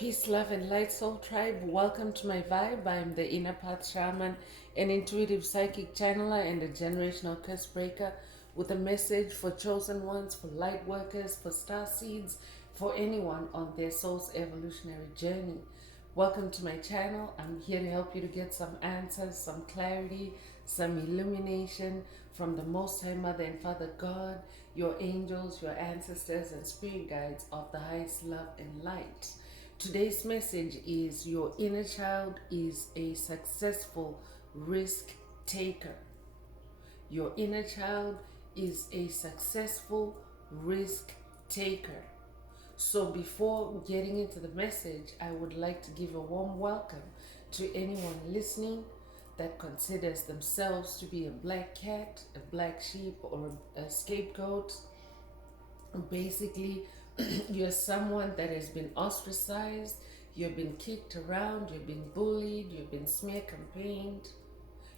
Peace, love, and light, soul tribe. Welcome to my vibe. I'm the Inner Path Shaman, an intuitive psychic channeler and a generational curse breaker with a message for chosen ones, for light workers, for star seeds, for anyone on their soul's evolutionary journey. Welcome to my channel. I'm here to help you to get some answers, some clarity, some illumination from the Most High Mother and Father God, your angels, your ancestors, and spirit guides of the highest love and light. Today's message is your inner child is a successful risk taker. Your inner child is a successful risk taker. So before getting into the message, I would like to give a warm welcome to anyone listening that considers themselves to be a black cat, a black sheep, or a scapegoat. Basically, you're someone that has been ostracized, you've been kicked around, you've been bullied, you've been smear campaigned,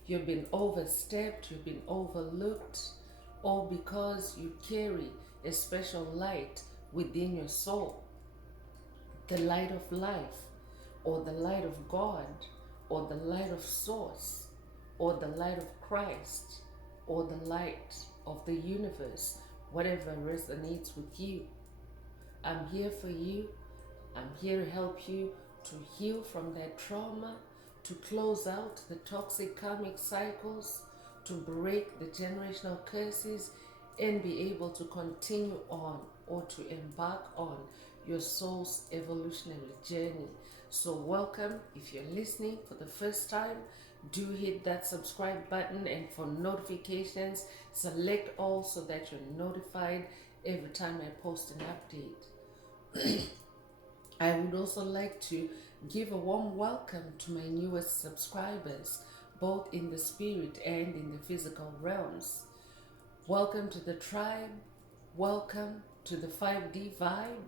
you've been overstepped, you've been overlooked, all because you carry a special light within your soul. The light of life, or the light of God, or the light of Source, or the light of Christ, or the light of the universe, whatever resonates with you. I'm here for you. I'm here to help you to heal from that trauma, to close out the toxic karmic cycles, to break the generational curses, and be able to continue on or to embark on your soul's evolutionary journey. So welcome. If you're listening for the first time, do hit that subscribe button, and for notifications, select all so that you're notified every time I post an update. I would also like to give a warm welcome to my newest subscribers, both in the spirit and in the physical realms. Welcome to the tribe. Welcome to the 5D vibe.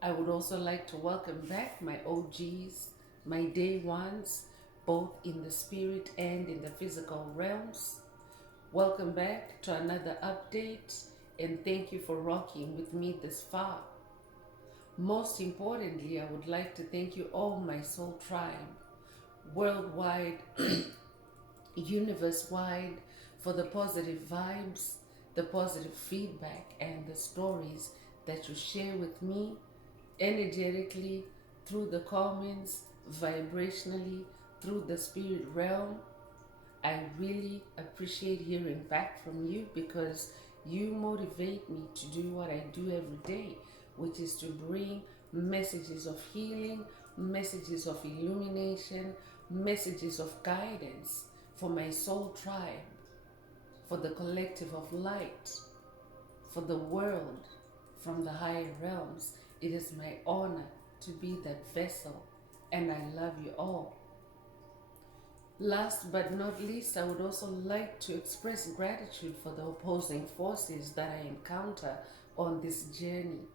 I would also like to welcome back my OGs, my day ones, both in the spirit and in the physical realms. Welcome back to another update, and thank you for rocking with me this far. Most importantly, I would like to thank you all, my soul tribe, worldwide, universe-wide, for the positive vibes, the positive feedback, and the stories that you share with me energetically, through the comments, vibrationally, through the spirit realm. I really appreciate hearing back from you, because you motivate me to do what I do every day, which is to bring messages of healing, messages of illumination, messages of guidance for my soul tribe, for the collective of light, for the world from the higher realms. It is my honor to be that vessel, and I love you all. Last but not least, I would also like to express gratitude for the opposing forces that I encounter on this journey.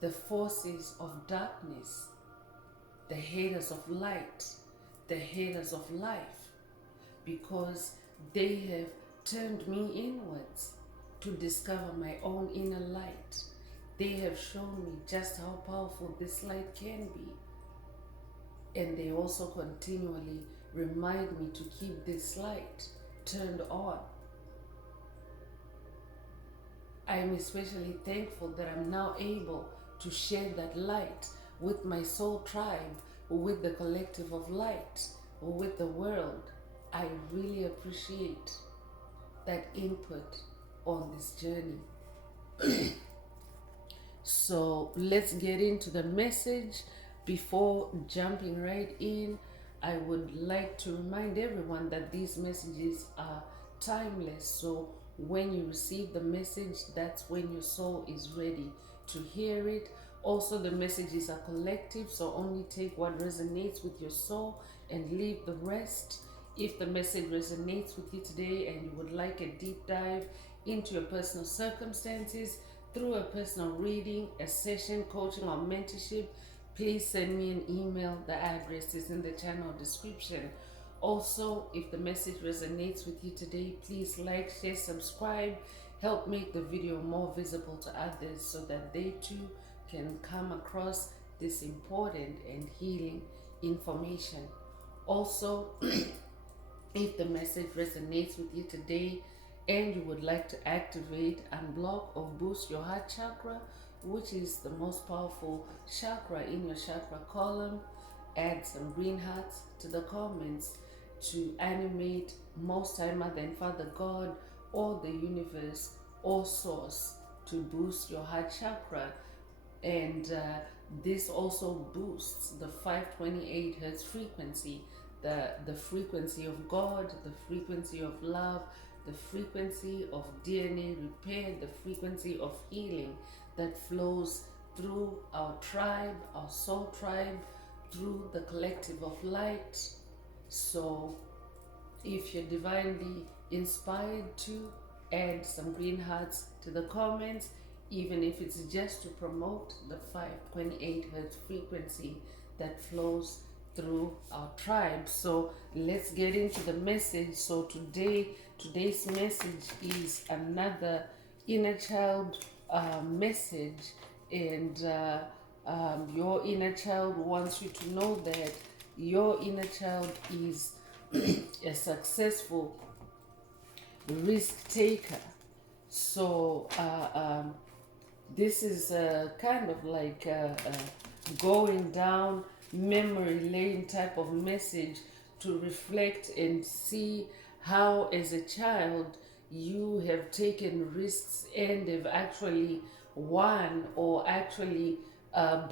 The forces of darkness, the haters of light, the haters of life, because they have turned me inwards to discover my own inner light. They have shown me just how powerful this light can be. And they also continually remind me to keep this light turned on. I am especially thankful that I'm now able to share that light with my soul tribe, with the collective of light, with the world. I really appreciate that input on this journey. So let's get into the message. Before jumping right in, I would like to remind everyone that these messages are timeless. So when you receive the message, that's when your soul is ready to hear it. Also, the messages are collective, so only take what resonates with your soul and leave the rest. If the message resonates with you today and you would like a deep dive into your personal circumstances through a personal reading, a session, coaching, or mentorship, please send me an email. The address is in the channel description. Also, if the message resonates with you today, please like, share, subscribe. Help make the video more visible to others so that they too can come across this important and healing information. Also, if the message resonates with you today and you would like to activate, unblock, or boost your heart chakra, which is the most powerful chakra in your chakra column, add some green hearts to the comments to animate Most High Mother and Father God or the universe or source to boost your heart chakra. And this also boosts the 528 hertz frequency, the frequency of God, the frequency of love, the frequency of DNA repair, the frequency of healing that flows through our tribe, our soul tribe, through the collective of light. So if you're divinely inspired to, add some green hearts to the comments, even if it's just to promote the 528 hertz frequency that flows through our tribe. So let's get into the message. So today's message is another inner child message, and your inner child wants you to know that your inner child is a successful risk taker. So this is kind of like going down memory lane type of message to reflect and see how as a child you have taken risks and have actually won, or actually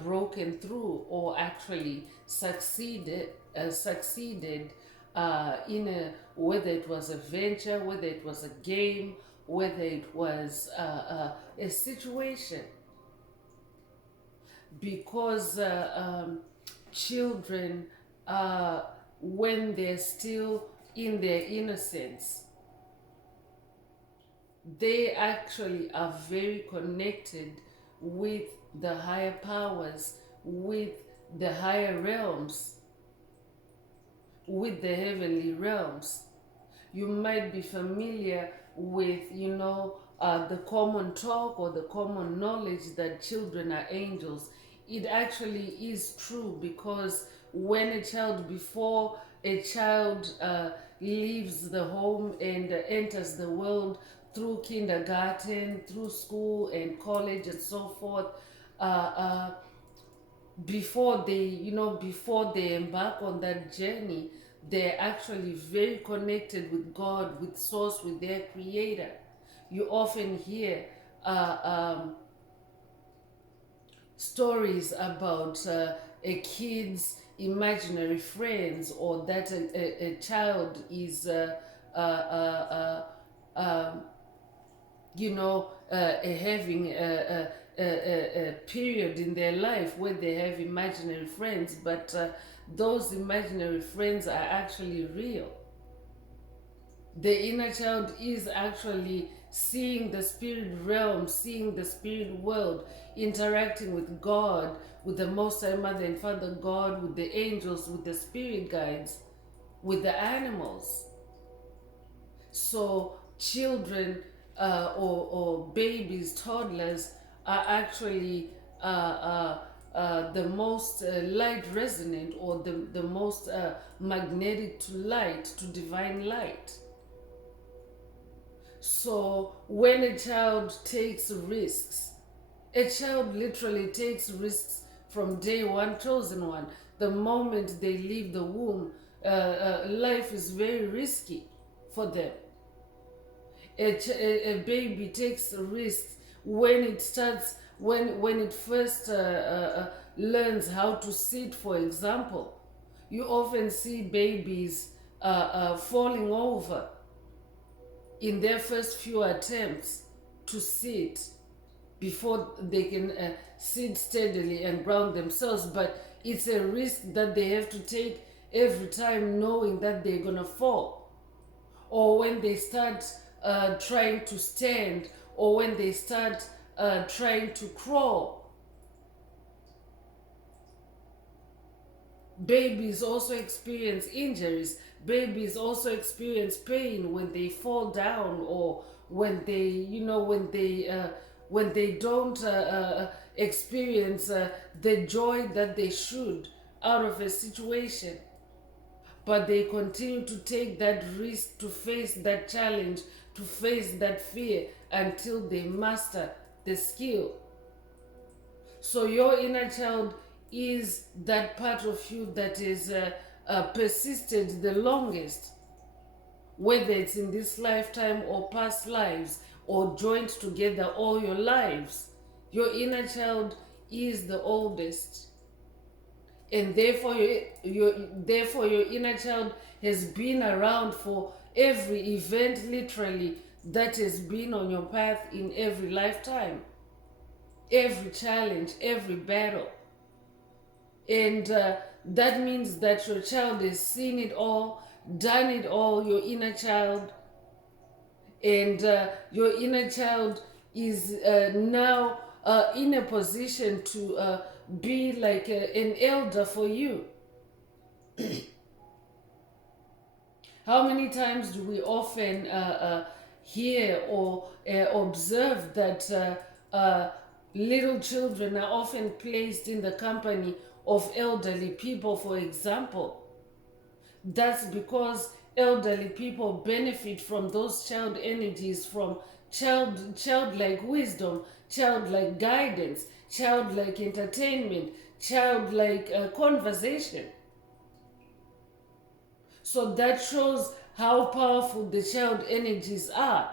broken through, or actually succeeded in a, whether it was a venture, whether it was a game, whether it was a situation. Because children, when they're still in their innocence, they actually are very connected with the higher powers, with the higher realms, with the heavenly realms. You might be familiar with, the common talk or the common knowledge that children are angels. It actually is true, because when before a child leaves the home and enters the world through kindergarten, through school and college and so forth, before they embark on that journey, they're actually very connected with God, with Source, with their Creator. You often hear stories about a kid's imaginary friends, or that a child is having a period in their life where they have imaginary friends, but those imaginary friends are actually real. The inner child is actually seeing the spirit realm, seeing the spirit world, interacting with God, with the Most High Mother and Father God, with the angels, with the spirit guides, with the animals. So children or babies, toddlers, are actually the most light resonant, or the most magnetic to light, to divine light. So when a child takes risks, a child literally takes risks from day one, chosen one. The moment they leave the womb, life is very risky for them. A baby takes risks when it starts, when it first learns how to sit, for example. You often see babies falling over in their first few attempts to sit before they can sit steadily and ground themselves. But it's a risk that they have to take every time, knowing that they're gonna fall. Or when they start trying to stand, or when they start trying to crawl. Babies also experience injuries. Babies also experience pain when they fall down, or when they when they don't experience the joy that they should out of a situation, but they continue to take that risk, to face that challenge, to face that fear until they master the skill. So your inner child is that part of you that is persisted the longest, whether it's in this lifetime or past lives or joined together all your lives. Your inner child is the oldest, and therefore your inner child has been around for every event literally that has been on your path in every lifetime, every challenge, every battle. And that means that your child has seen it all, done it all, your inner child. And your inner child is now in a position to be like an elder for you. How many times do we often hear or observe that little children are often placed in the company of elderly people, for example? That's because elderly people benefit from those child energies, from childlike wisdom, childlike guidance, childlike entertainment, childlike conversation. So that shows how powerful the child energies are.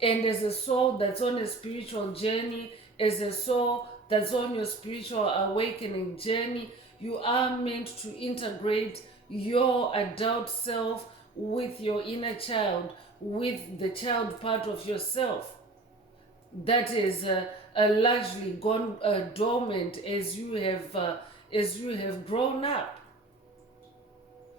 And as a soul that's on a spiritual journey, as a soul that's on your spiritual awakening journey, you are meant to integrate your adult self with your inner child, with the child part of yourself that is largely gone dormant as you have grown up.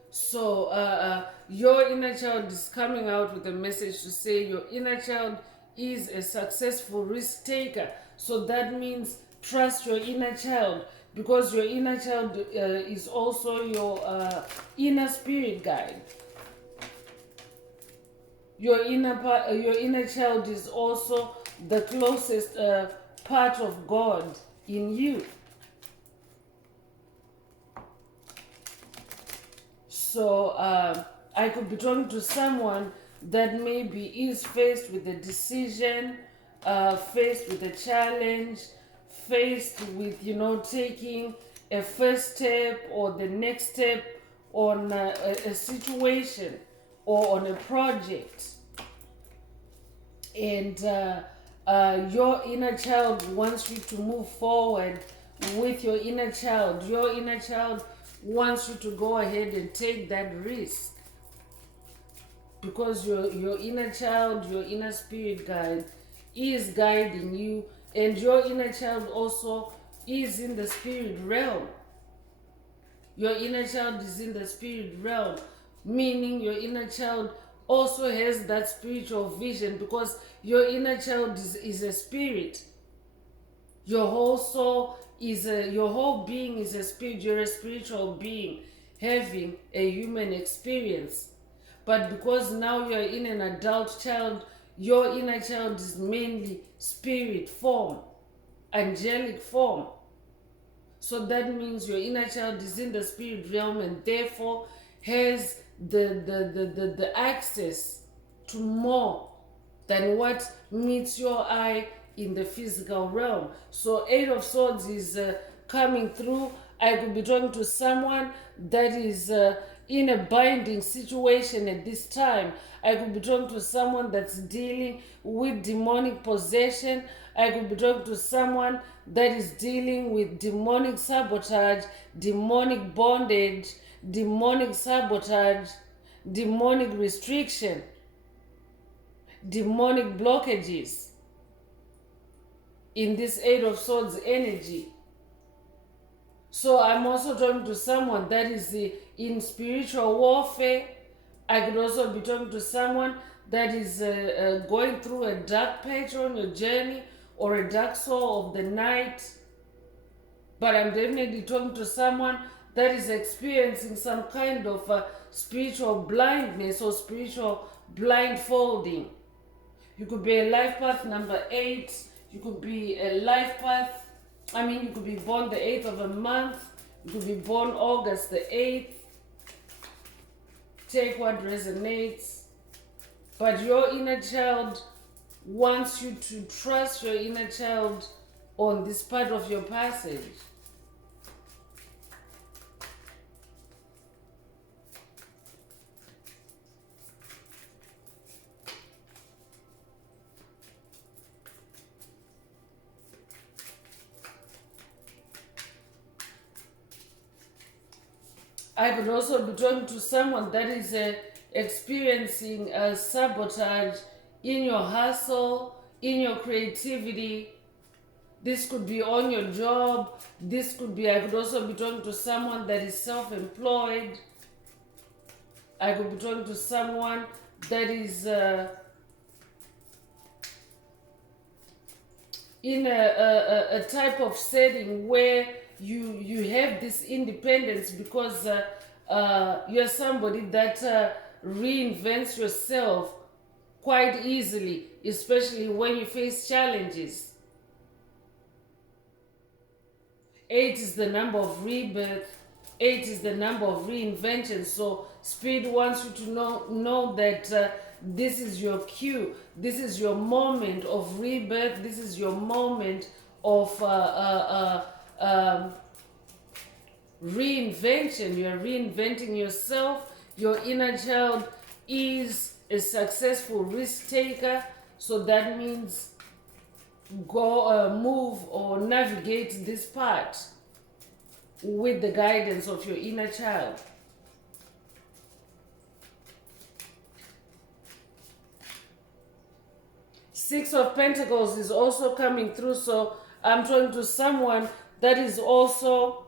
So your inner child is coming out with a message to say your inner child is a successful risk taker. So that means trust your inner child, because your inner child is also your inner spirit guide. Your inner child is also the closest part of God in you. So I could be talking to someone that maybe is faced with a decision, faced with a challenge, faced with, taking a first step or the next step on a situation or on a project. And your inner child wants you to move forward with your inner child. Your inner child wants you to go ahead and take that risk, because your inner child, your inner spirit guide is guiding you, and your inner child also is in the spirit realm. Your inner child is in the spirit realm, meaning your inner child also has that spiritual vision, because your inner child is a spirit. Your whole soul your whole being is a spirit. You're a spiritual being having a human experience. But because now you're in an adult child, your inner child is mainly spirit form, angelic form. So that means your inner child is in the spirit realm, and therefore has the access to more than what meets your eye in the physical realm. So Eight of Swords is coming through. I could be talking to someone that is in a binding situation at this time. I could be talking to someone that's dealing with demonic possession. I could be talking to someone that is dealing with demonic sabotage, demonic bondage, demonic sabotage, demonic restriction, demonic blockages in this Eight of Swords energy. So I'm also talking to someone that is in spiritual warfare. I could also be talking to someone that is going through a dark patch on your journey, or a dark soul of the night. But I'm definitely talking to someone that is experiencing some kind of spiritual blindness or spiritual blindfolding. You could be a life path number 8. You could be a life path. You could be born the 8th of a month. You could be born August the 8th. Take what resonates. But your inner child wants you to trust your inner child on this part of your passage. I could also be talking to someone that is experiencing sabotage in your hustle, in your creativity. This could be on your job. I could also be talking to someone that is self-employed. I could be talking to someone that is in a type of setting where you have this independence because you're somebody that reinvents yourself quite easily, especially when you face challenges. 8 is the number of rebirth. 8 is the number of reinvention. So Spirit wants you to know that this is your cue. This is your moment of rebirth. This is your moment of reinvention. You're reinventing yourself. Your inner child is a successful risk taker. So that means go move or navigate this part with the guidance of your inner child. Six of Pentacles is also coming through, so I'm talking to someone that is also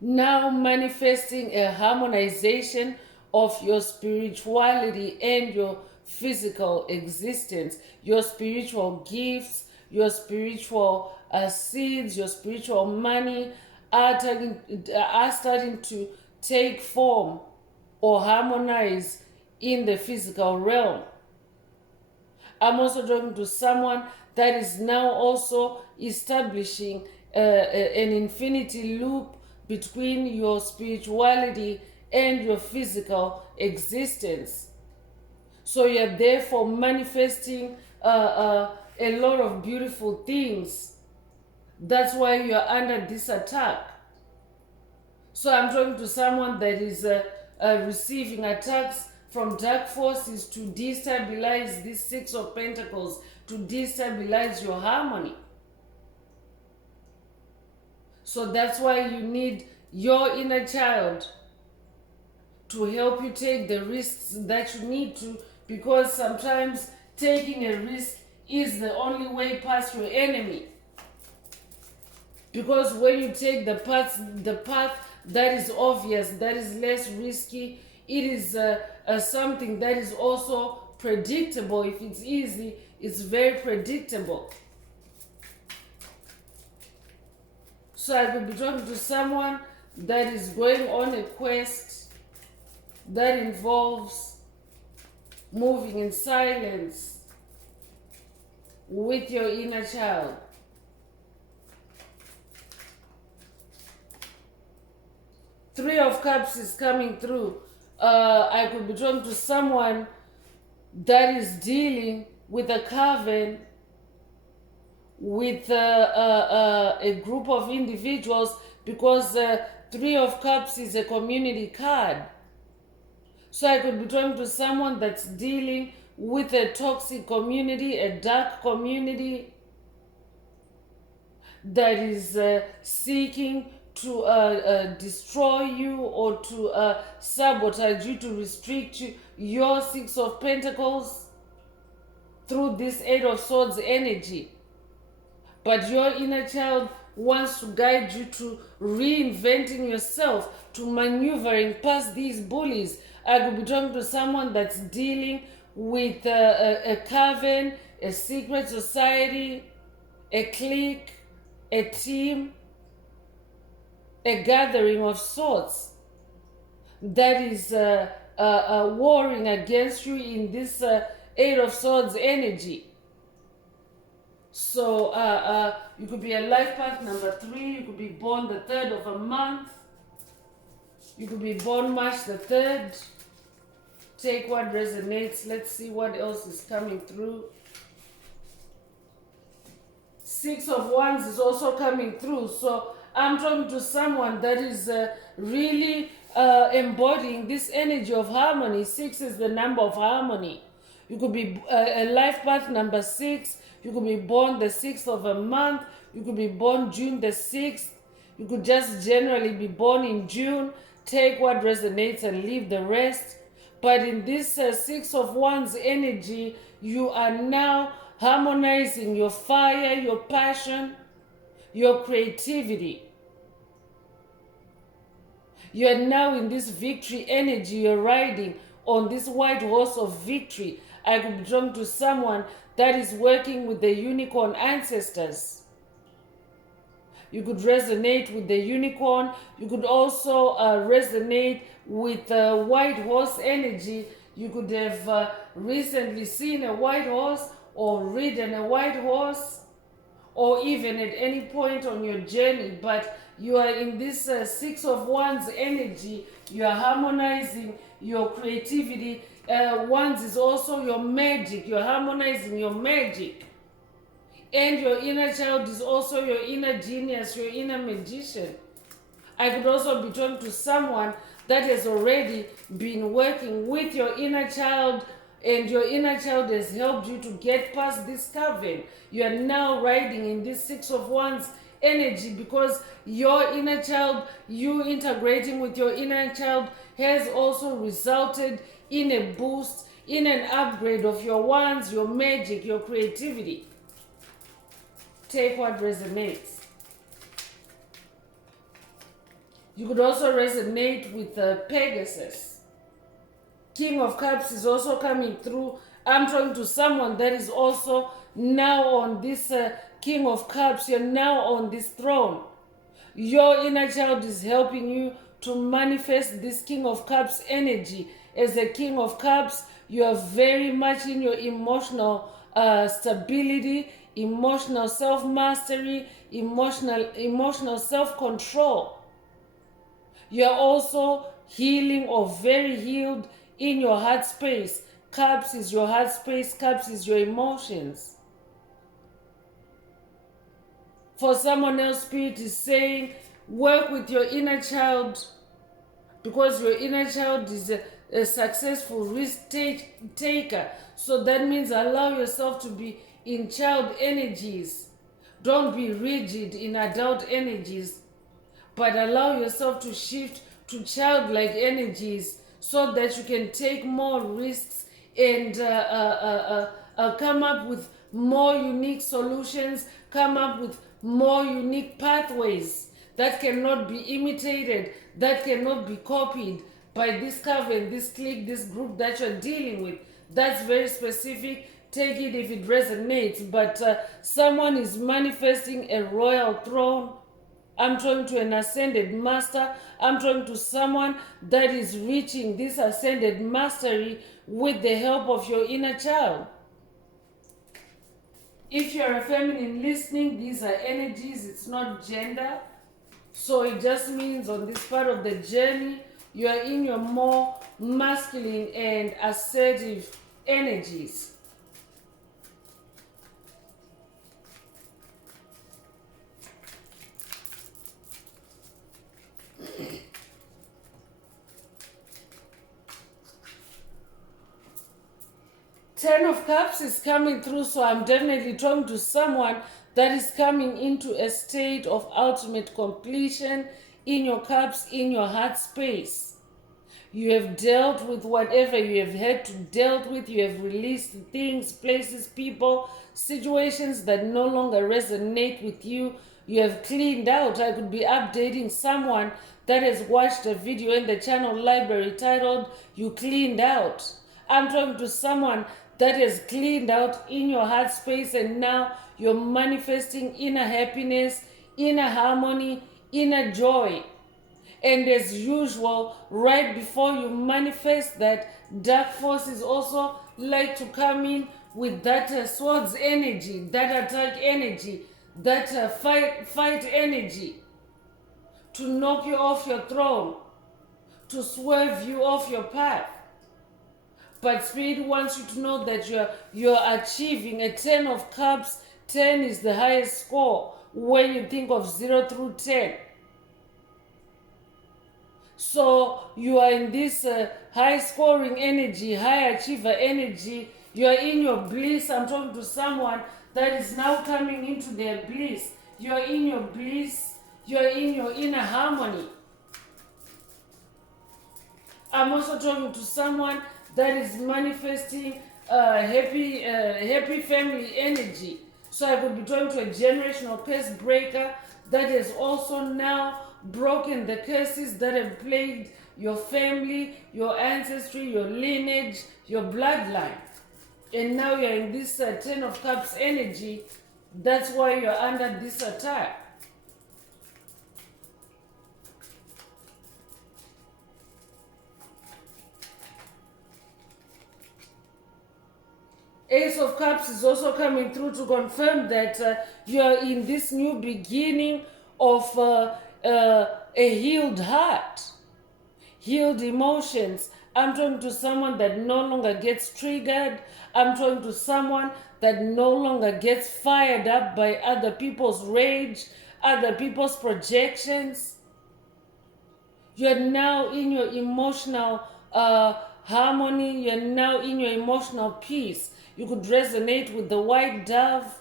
now manifesting a harmonization of your spirituality and your physical existence, your spiritual gifts, your spiritual seeds, your spiritual money are starting to take form or harmonize in the physical realm. I'm also talking to someone that is now also establishing an infinity loop between your spirituality and your physical existence. So you're therefore manifesting a lot of beautiful things. That's why you're under this attack. So I'm talking to someone that is receiving attacks from dark forces to destabilize this Six of Pentacles, to destabilize your harmony. So that's why you need your inner child to help you take the risks that you need to, because sometimes taking a risk is the only way past your enemy. Because when you take the path that is obvious, that is less risky, it is something that is also predictable. If it's easy, it's very predictable. So I could be talking to someone that is going on a quest that involves moving in silence with your inner child. Three of Cups is coming through. I could be talking to someone that is dealing with a coven, with a group of individuals, because Three of Cups is a community card. So I could be talking to someone that's dealing with a toxic community, a dark community that is seeking to destroy you or to sabotage you, to restrict you, your Six of Pentacles through this Eight of Swords energy. But your inner child wants to guide you to reinventing yourself, to maneuvering past these bullies. I could be talking to someone that's dealing with a coven, a secret society, a clique, a team, a gathering of sorts that is warring against you in this Eight of Swords energy. So you could be a life path number 3. You could be born the 3rd of a month. You could be born March the 3rd. Take what resonates. Let's see what else is coming through. 6 of Wands is also coming through. So I'm talking to someone that is really embodying this energy of harmony. 6 is the number of harmony. You could be a life path number 6. You could be born the 6th of a month. You could be born June the 6th. You could just generally be born in June. Take what resonates and leave the rest. But in this 6 of Wands energy, you are now harmonizing your fire, your passion, your creativity. You are now in this victory energy. You're riding on this white horse of victory. I could be drawn to someone that is working with the unicorn ancestors. You could resonate with the unicorn. You could also resonate with white horse energy. You could have recently seen a white horse or ridden a white horse, or even at any point on your journey, but you are in this 6 of Wands energy. You are harmonizing your creativity. Wands is also your magic. You're harmonizing your magic. And your inner child is also your inner genius, your inner magician. I could also be talking to someone that has already been working with your inner child, and your inner child has helped you to get past this coven. You are now riding in this 6 of Wands energy because your inner child, you integrating with your inner child, has also resulted in a boost, in an upgrade of your wands, your magic, your creativity. Take what resonates. You could also resonate with Pegasus. King of Cups is also coming through. I'm talking to someone that is also now on this King of Cups. You're now on this throne. Your inner child is helping you to manifest this King of Cups energy. As a King of Cups, you are very much in your emotional stability, emotional self-mastery, emotional self-control. You are also healing or very healed in your heart space. Cups is your heart space. Cups is your emotions. For someone else, Spirit is saying, work with your inner child, because your inner child is a successful risk taker. So that means allow yourself to be in child energies. Don't be rigid in adult energies, but allow yourself to shift to childlike energies so that you can take more risks and come up with more unique solutions, come up with more unique pathways that cannot be imitated, that cannot be copied by this coven, this clique, this group that you're dealing with. That's very specific. Take it if it resonates. But someone is manifesting a royal throne. I'm talking to an ascended master. I'm talking to someone that is reaching this ascended mastery with the help of your inner child. If you're a feminine listening, these are energies, it's not gender. So it just means on this part of the journey, you are in your more masculine and assertive energies. Ten of Cups is coming through, so I'm definitely talking to someone that is coming into a state of ultimate completion in your cups, in your heart space. You have dealt with whatever you have had to deal with. You have released things, places, people, situations that no longer resonate with you. You have cleaned out. I could be updating someone that has watched a video in the channel library titled "You Cleaned Out." I'm talking to someone that has cleaned out in your heart space, and now you're manifesting inner happiness, inner harmony, inner joy. And as usual, right before you manifest that, dark forces also like to come in with that swords energy, that attack energy, that fight energy, to knock you off your throne, to swerve you off your path. But Spirit wants you to know that you're achieving a 10 of cups. 10 is the highest score when you think of 0 through 10. So you are in this high scoring energy, high achiever energy. You are in your bliss. I'm talking to someone that is now coming into their bliss. You are in your bliss. You are in your inner harmony. I'm also talking to someone that is manifesting happy family energy. So I could be talking to a generational curse breaker that has also now broken the curses that have plagued your family, your ancestry, your lineage, your bloodline. And now you're in this 10 of cups energy. That's why you're under this attack. Ace of Cups is also coming through to confirm that you are in this new beginning of a healed heart, healed emotions. I'm talking to someone that no longer gets triggered. I'm talking to someone that no longer gets fired up by other people's rage, other people's projections. You're now in your emotional harmony. You're now in your emotional peace. You could resonate with the white dove.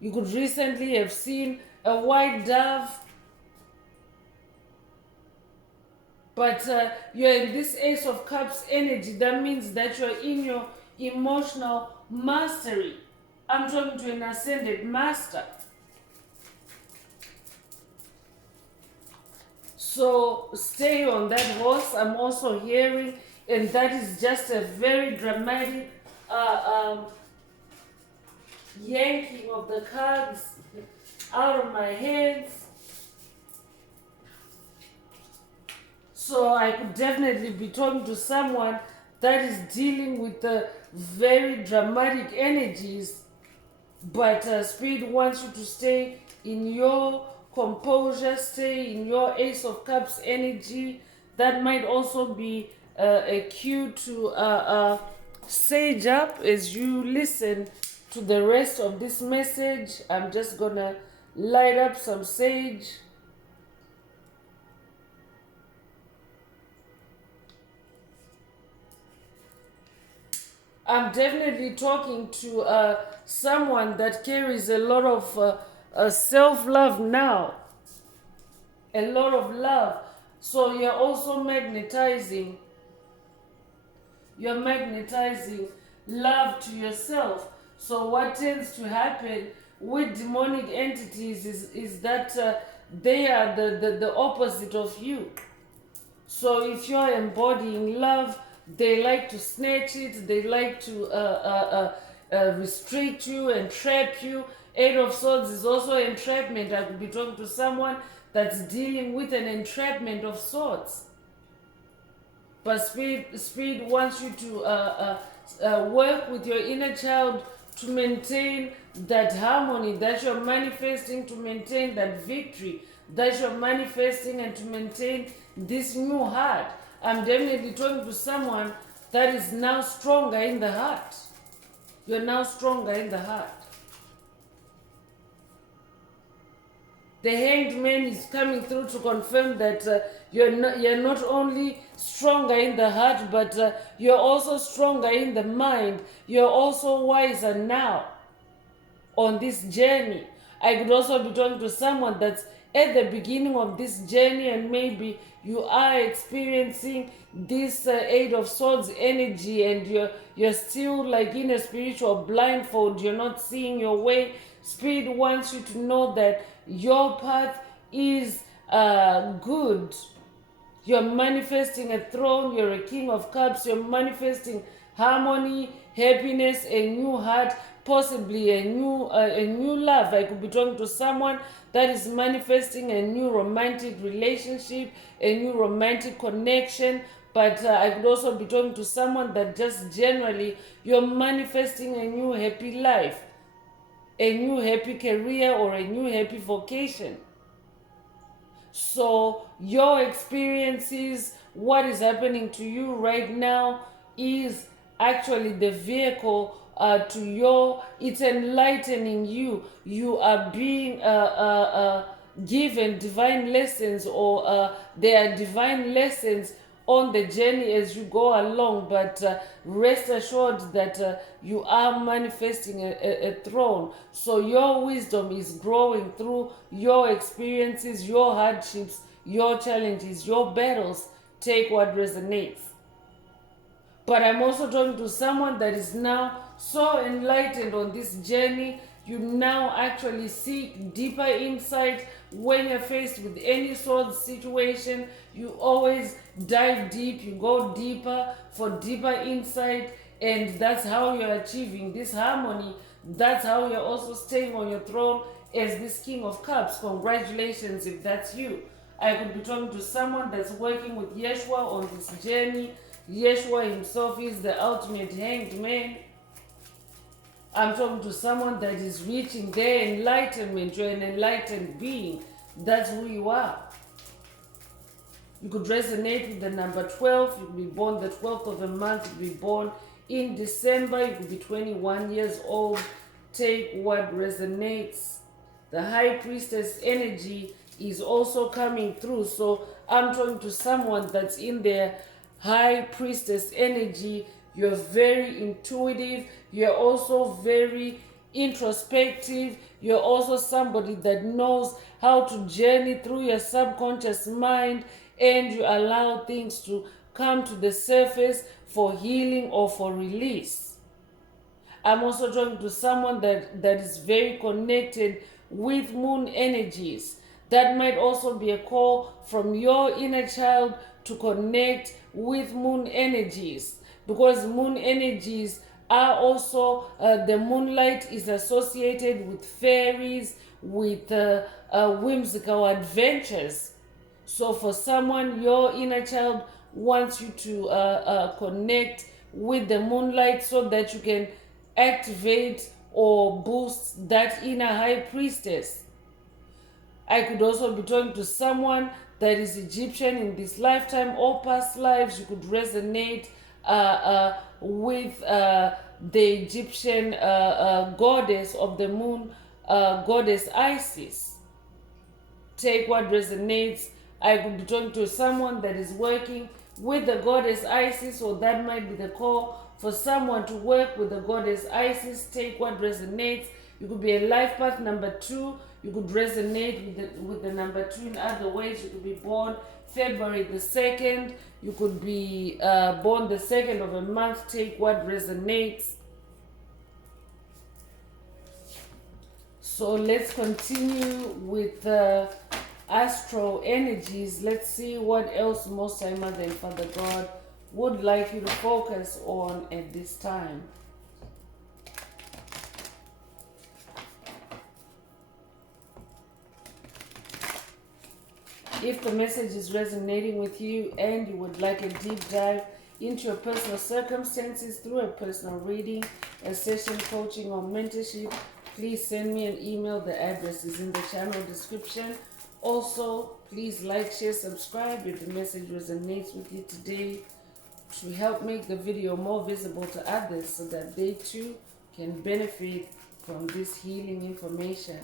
You could recently have seen a white dove. But you're in this Ace of Cups energy. That means that you're in your emotional mastery. I'm talking to an ascended master. So stay on that horse. I'm also hearing, and that is just a very dramatic yanking of the cards out of my hands. So I could definitely be talking to someone that is dealing with very dramatic energies, but Spirit wants you to stay in your composure, stay in your Ace of Cups energy. That might also be a cue to sage up as you listen to the rest of this message. I'm just gonna light up some sage. I'm definitely talking to someone that carries a lot of self-love now. A lot of love. So you're also magnetizing. You're magnetizing love to yourself. So what tends to happen with demonic entities is that they are the opposite of you. So if you're embodying love, they like to snatch it, they like to restrict you, entrap you. Eight of Swords is also entrapment. I could be talking to someone that's dealing with an entrapment of sorts. But Spirit wants you to work with your inner child to maintain that harmony that you're manifesting, to maintain that victory that you're manifesting, and to maintain this new heart. I'm definitely talking to someone that is now stronger in the heart. You're now stronger in the heart. The Hanged Man is coming through to confirm that you're not only stronger in the heart, but you're also stronger in the mind. You're also wiser now on this journey. I could also be talking to someone that's at the beginning of this journey, and maybe you are experiencing this Eight of Swords energy, and you're still like in a spiritual blindfold. You're not seeing your way. Spirit wants you to know that your path is good. You're manifesting a throne. You're a King of Cups. You're manifesting harmony, happiness, a new heart, possibly a new love. I could be talking to someone that is manifesting a new romantic relationship, a new romantic connection. But I could also be talking to someone that just generally you're manifesting a new happy life, a new happy career, or a new happy vocation. So, your experiences, what is happening to you right now, is actually the vehicle to your, it's enlightening you. You are being given divine lessons, or there are divine lessons on the journey as you go along. But rest assured that you are manifesting a throne. So your wisdom is growing through your experiences, your hardships, your challenges, your battles. Take what resonates. But I'm also talking to someone that is now so enlightened on this journey. You now actually seek deeper insight when you're faced with any sort of situation. You always dive deep, you go deeper for deeper insight, and that's how you're achieving this harmony. That's how you're also staying on your throne as this King of Cups. Congratulations if that's you. I could be talking to someone that's working with Yeshua on this journey. Yeshua himself is the ultimate hanged man. I'm talking to someone that is reaching their enlightenment. You're an enlightened being. That's who you are. You could resonate with the number 12. You could be born the 12th of a month. You could be born in December. You could be 21 years old. Take what resonates. The high priestess energy is also coming through. So I'm talking to someone that's in their high priestess energy. You're very intuitive. You're also very introspective. You're also somebody that knows how to journey through your subconscious mind, and you allow things to come to the surface for healing or for release. I'm also talking to someone that is very connected with moon energies. That might also be a call from your inner child to connect with moon energies, because moon energies are also, the moonlight is associated with fairies, with whimsical adventures. So for someone, your inner child wants you to connect with the moonlight so that you can activate or boost that inner high priestess. I could also be talking to someone that is Egyptian in this lifetime or past lives. You could resonate with the Egyptian goddess of the moon, goddess Isis. Take what resonates. I could be talking to someone that is working with the goddess Isis, or that might be the call for someone to work with the goddess Isis. Take what resonates. You could be a life path number 2. You could resonate with the number 2 in other ways. You could be born February the 2nd. You could be born the 2nd of a month. Take what resonates. So let's continue with astro energies. Let's see what else Most High Mother and Father God would like you to focus on at this time. If the message is resonating with you and you would like a deep dive into your personal circumstances through a personal reading, a session coaching, or mentorship, please send me an email. The address is in the channel description. Also, please like, share, subscribe if the message resonates with you today, to help make the video more visible to others so that they too can benefit from this healing information.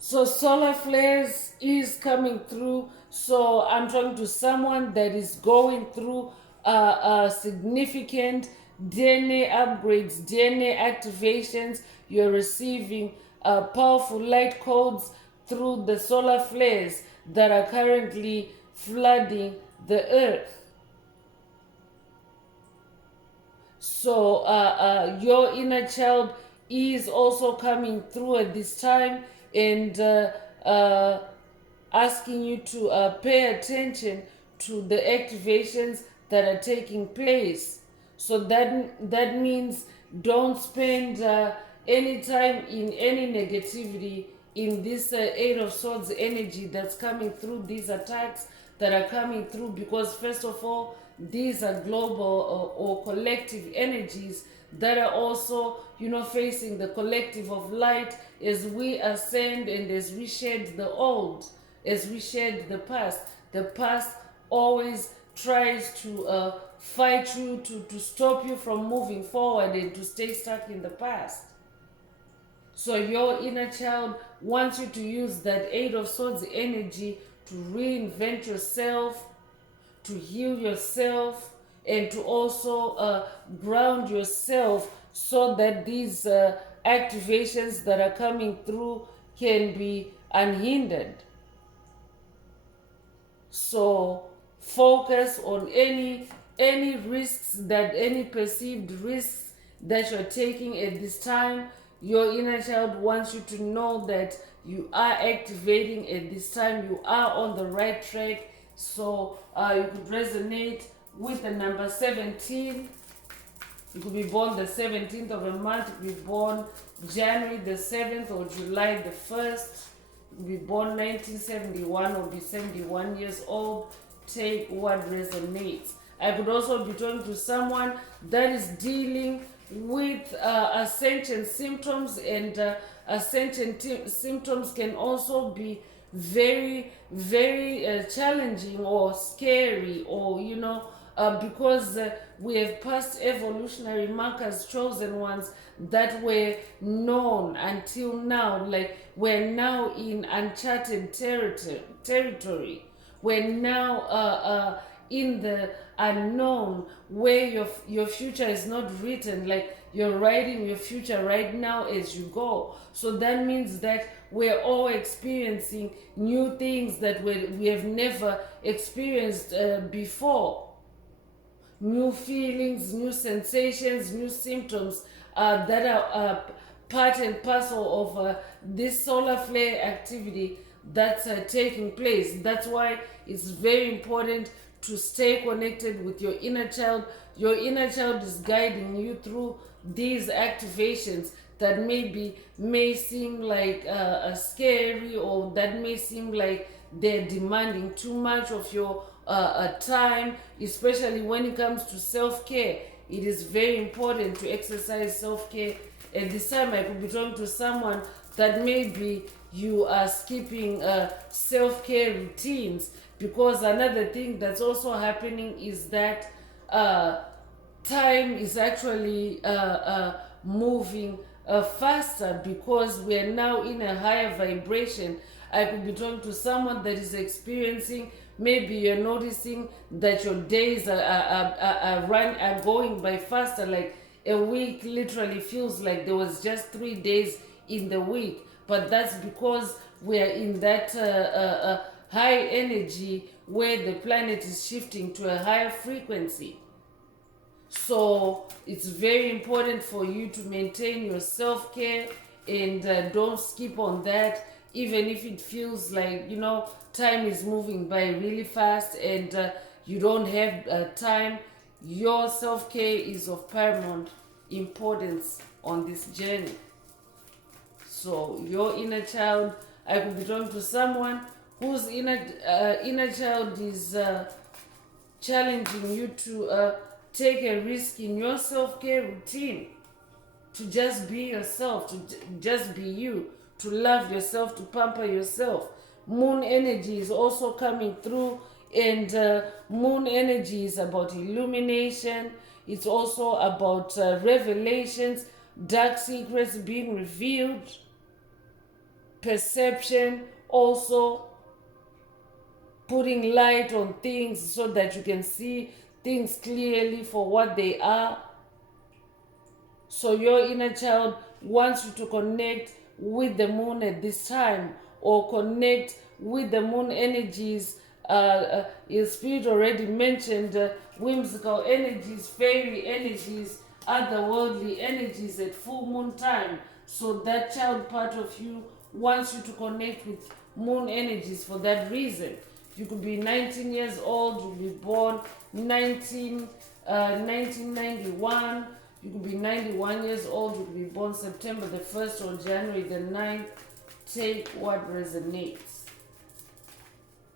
So solar flares is coming through. So I'm talking to someone that is going through significant DNA upgrades, DNA activations. You're receiving powerful light codes through the solar flares that are currently flooding the earth. So your inner child is also coming through at this time. and asking you to pay attention to the activations that are taking place. So that means don't spend any time in any negativity in this Eight of Swords energy that's coming through, these attacks that are coming through, because first of all, these are global or collective energies that are also, facing the collective of light as we ascend and as we shed the old, as we shed the past. The past always tries to fight you, to stop you from moving forward and to stay stuck in the past. So your inner child wants you to use that Eight of Swords energy to reinvent yourself, to heal yourself, and to also ground yourself so that these activations that are coming through can be unhindered. So focus on any risks, that any perceived risks that you're taking at this time. Your inner child wants you to know that you are activating at this time, you are on the right track. So you could resonate with the number 17. You could be born the 17th of a month, you could be born January the 7th or July the 1st. Be born 1971 or be 71 years old. Take what resonates. I could also be talking to someone that is dealing with ascension symptoms, and ascension symptoms can also be very, very challenging or scary, or because we have past evolutionary markers, chosen ones that were known until now. Like, we're now in uncharted territory. We're now in the unknown, where your future is not written. Like, you're writing your future right now as you go. So that means that we're all experiencing new things that we have never experienced before. New feelings, new sensations, new symptoms that are part and parcel of this solar flare activity that's taking place. That's why it's very important to stay connected with your inner child. Your inner child is guiding you through these activations that may seem like scary, or that may seem like they're demanding too much of your time, especially when it comes to self-care. It is very important to exercise self-care. At this time, I could be talking to someone that maybe you are skipping self-care routines, because another thing that's also happening is that time is actually moving faster, because we are now in a higher vibration. I could be talking to someone that is experiencing, maybe you're noticing that your days are going by faster. Like, a week literally feels like there was just 3 days in the week, but that's because we are in that high energy where the planet is shifting to a higher frequency. So it's very important for you to maintain your self-care, and don't skip on that, even if it feels like time is moving by really fast and you don't have time. Your self-care is of paramount importance on this journey. So your inner child, I could be talking to someone whose inner child is challenging you to take a risk in your self-care routine, to just be yourself, to just be you, to love yourself, to pamper yourself. Moon energy is also coming through, and moon energy is about illumination. It's also about revelations, dark secrets being revealed, perception, also putting light on things so that you can see things clearly for what they are. So your inner child wants you to connect with the moon at this time, or connect with the moon energies. Your spirit already mentioned whimsical energies, fairy energies, otherworldly energies at full moon time. So that child part of you wants you to connect with moon energies for that reason. You could be 19 years old, you could be born 1991, you could be 91 years old, you could be born September the 1st or January the 9th. Take what resonates.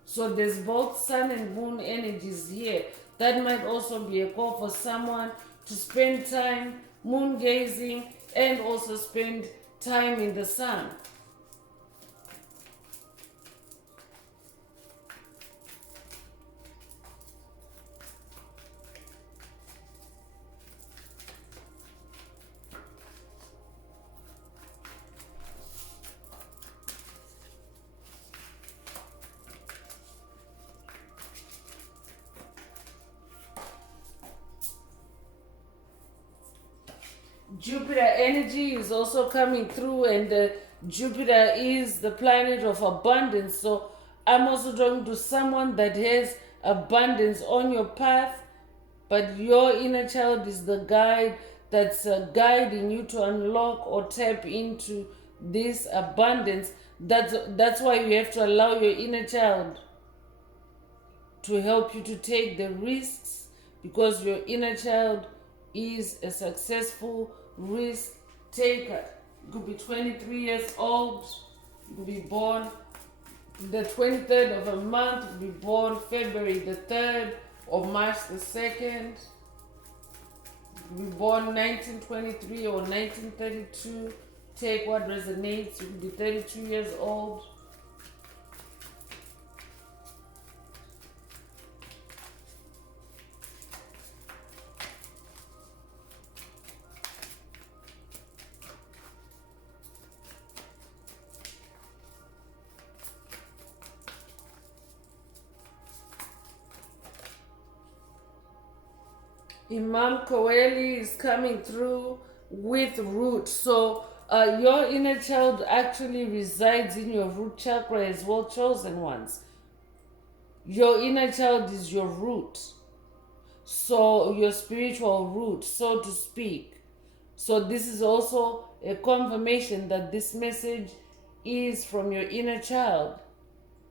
So there's both sun and moon energies here. That might also be a call for someone to spend time moon gazing and also spend time in the sun. Jupiter energy is also coming through, and Jupiter is the planet of abundance. So I'm also talking to someone that has abundance on your path, but your inner child is the guide that's guiding you to unlock or tap into this abundance. That's why you have to allow your inner child to help you to take the risks, because your inner child is a successful risk taker. You could be 23 years old, you could be born the 23rd of a month, you could be born February the 3rd or March the 2nd, you could be born 1923 or 1932. Take what resonates. You could be 32 years old. Imam Koweli is coming through with root. So your inner child actually resides in your root chakra as well, chosen ones. Your inner child is your root. So your spiritual root, so to speak. So this is also a confirmation that this message is from your inner child.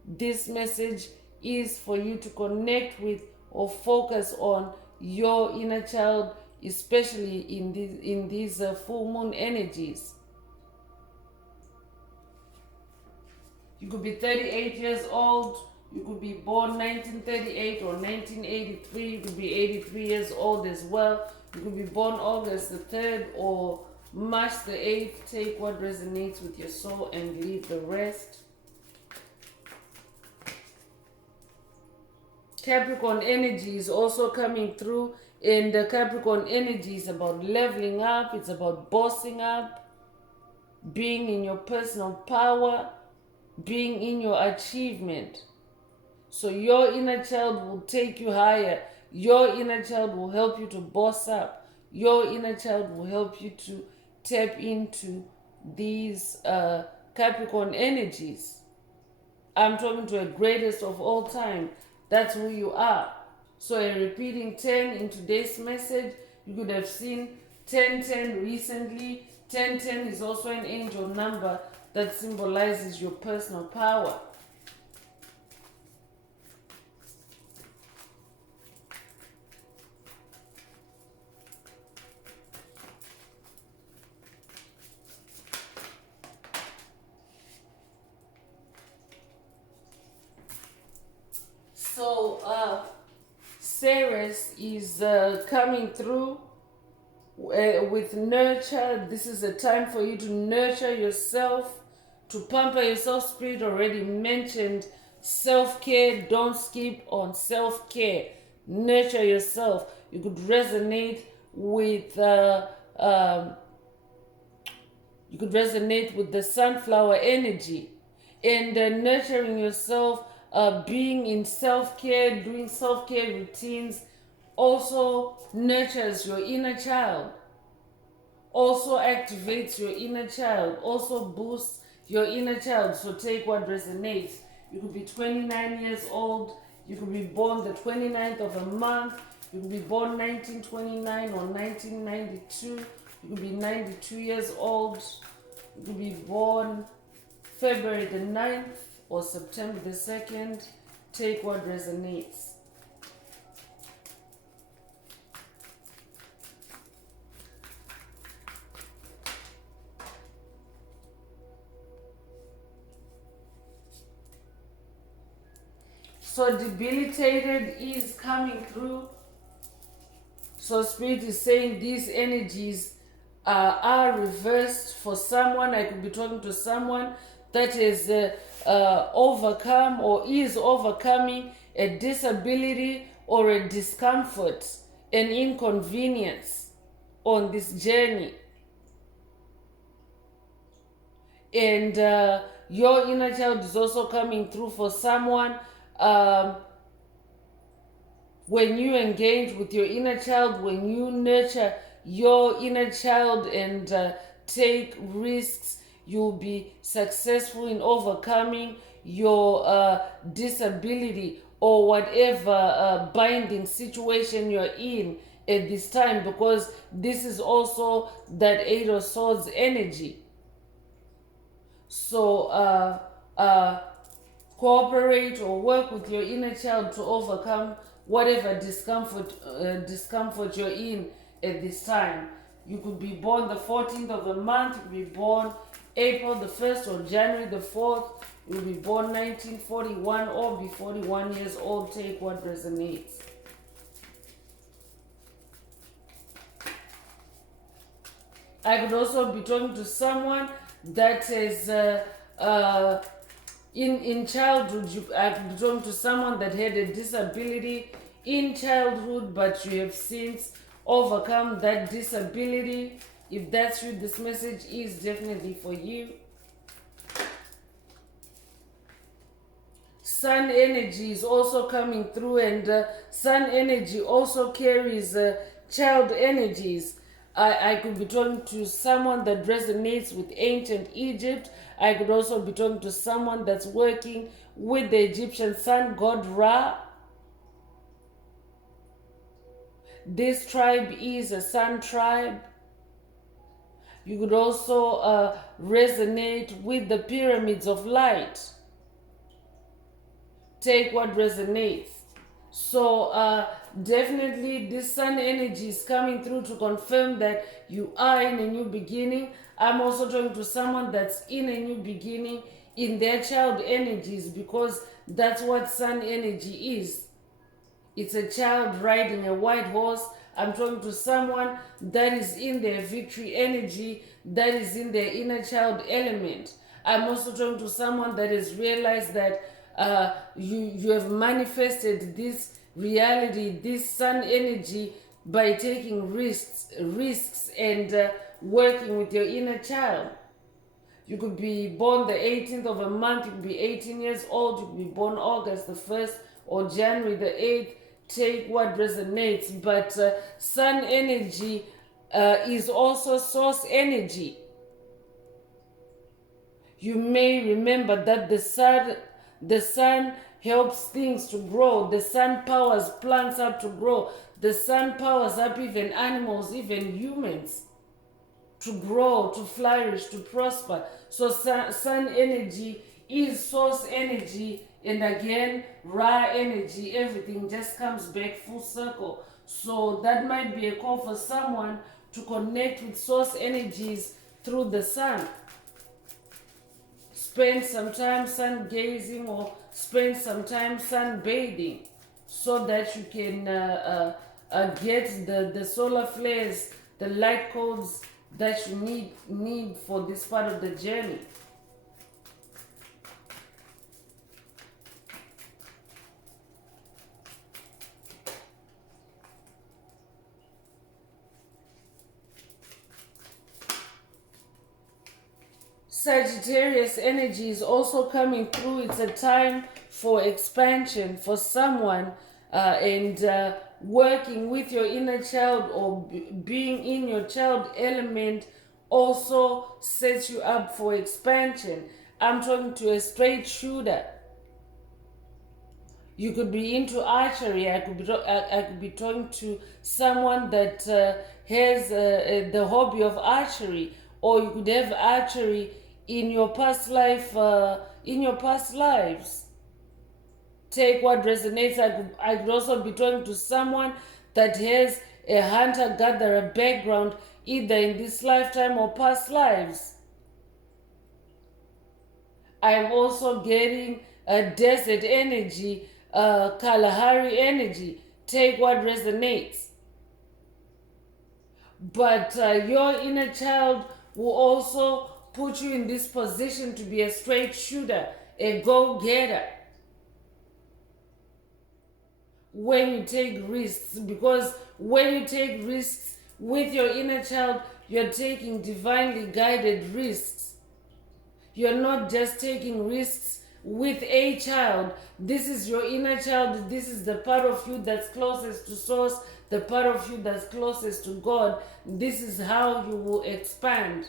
This message is for you to connect with or focus on your inner child, especially in these full moon energies. You could be 38 years old, you could be born 1938 or 1983, you could be 83 years old as well. You could be born August the 3rd or March the 8th. Take what resonates with your soul and leave the rest. Capricorn energy is also coming through, and the Capricorn energy is about leveling up, it's about bossing up, being in your personal power, being in your achievement. So your inner child will take you higher. Your inner child will help you to boss up. Your inner child will help you to tap into these Capricorn energies. I'm talking to a greatest of all time. That's who you are. So in repeating 10 in today's message, you could have seen 1010 recently. 1010 is also an angel number that symbolizes your personal power. So Ceres is coming through with nurture. This is a time for you to nurture yourself, to pamper yourself. Spirit already mentioned self-care. Don't skip on self-care. Nurture yourself. You could resonate with the sunflower energy, and nurturing yourself, being in self-care, doing self-care routines also nurtures your inner child, also activates your inner child, also boosts your inner child. So take what resonates. You could be 29 years old, you could be born the 29th of a month, you could be born 1929 or 1992, you could be 92 years old, you could be born February the 9th or September the 2nd. Take what resonates. So debilitated is coming through. So Spirit is saying these energies are reversed for someone. I could be talking to someone that is overcome or is overcoming a disability or a discomfort, an inconvenience on this journey. And your inner child is also coming through for someone. When you engage with your inner child, when you nurture your inner child and take risks, you'll be successful in overcoming your disability or whatever binding situation you're in at this time, because this is also that Eight of Swords energy. So cooperate or work with your inner child to overcome whatever discomfort you're in at this time. You could be born the 14th of the month, you could be born April the 1st or January the 4th, you'll be born 1941 or be 41 years old. Take what resonates. I could also be talking to someone that is in childhood. I could be talking to someone that had a disability in childhood, but you have since overcome that disability. If that's you, this message is definitely for you. Sun energy is also coming through, and sun energy also carries child energies. I could be talking to someone that resonates with ancient Egypt. I could also be talking to someone that's working with the Egyptian sun god Ra. This tribe is a sun tribe. You could also resonate with the pyramids of light. Take what resonates. So definitely this sun energy is coming through to confirm that you are in a new beginning. I'm also talking to someone that's in a new beginning in their child energies, because that's what sun energy is. It's a child riding a white horse. I'm talking to someone that is in their victory energy, that is in their inner child element. I'm also talking to someone that has realized that you have manifested this reality, this sun energy, by taking risks and working with your inner child. You could be born the 18th of a month, you could be 18 years old, you could be born August the 1st or January the 8th. Take what resonates. But sun energy is also source energy. You may remember that the sun helps things to grow. The sun powers plants up to grow. The sun powers up even animals, even humans, to grow, to flourish, to prosper. So sun energy is source energy, and again, Ra energy. Everything just comes back full circle. So that might be a call for someone to connect with source energies through the sun. Spend some time sun gazing or spend some time sunbathing, so that you can get the solar flares, the light codes that you need for this part of the journey. Sagittarius energy is also coming through. It's a time for expansion for someone, and working with your inner child or being in your child element also sets you up for expansion. I'm talking to a straight shooter. You could be into archery. I could be talking to someone that has the hobby of archery, or you could have archery in your past life, in your past lives. Take what resonates. I could also be talking to someone that has a hunter-gatherer background, either in this lifetime or past lives. I'm also getting a desert energy, Kalahari energy. Take what resonates. But your inner child will also put you in this position to be a straight shooter, a go-getter. When you take risks, because when you take risks with your inner child, you're taking divinely guided risks. You're not just taking risks with a child. This is your inner child. This is the part of you that's closest to source, the part of you that's closest to God. This is how you will expand.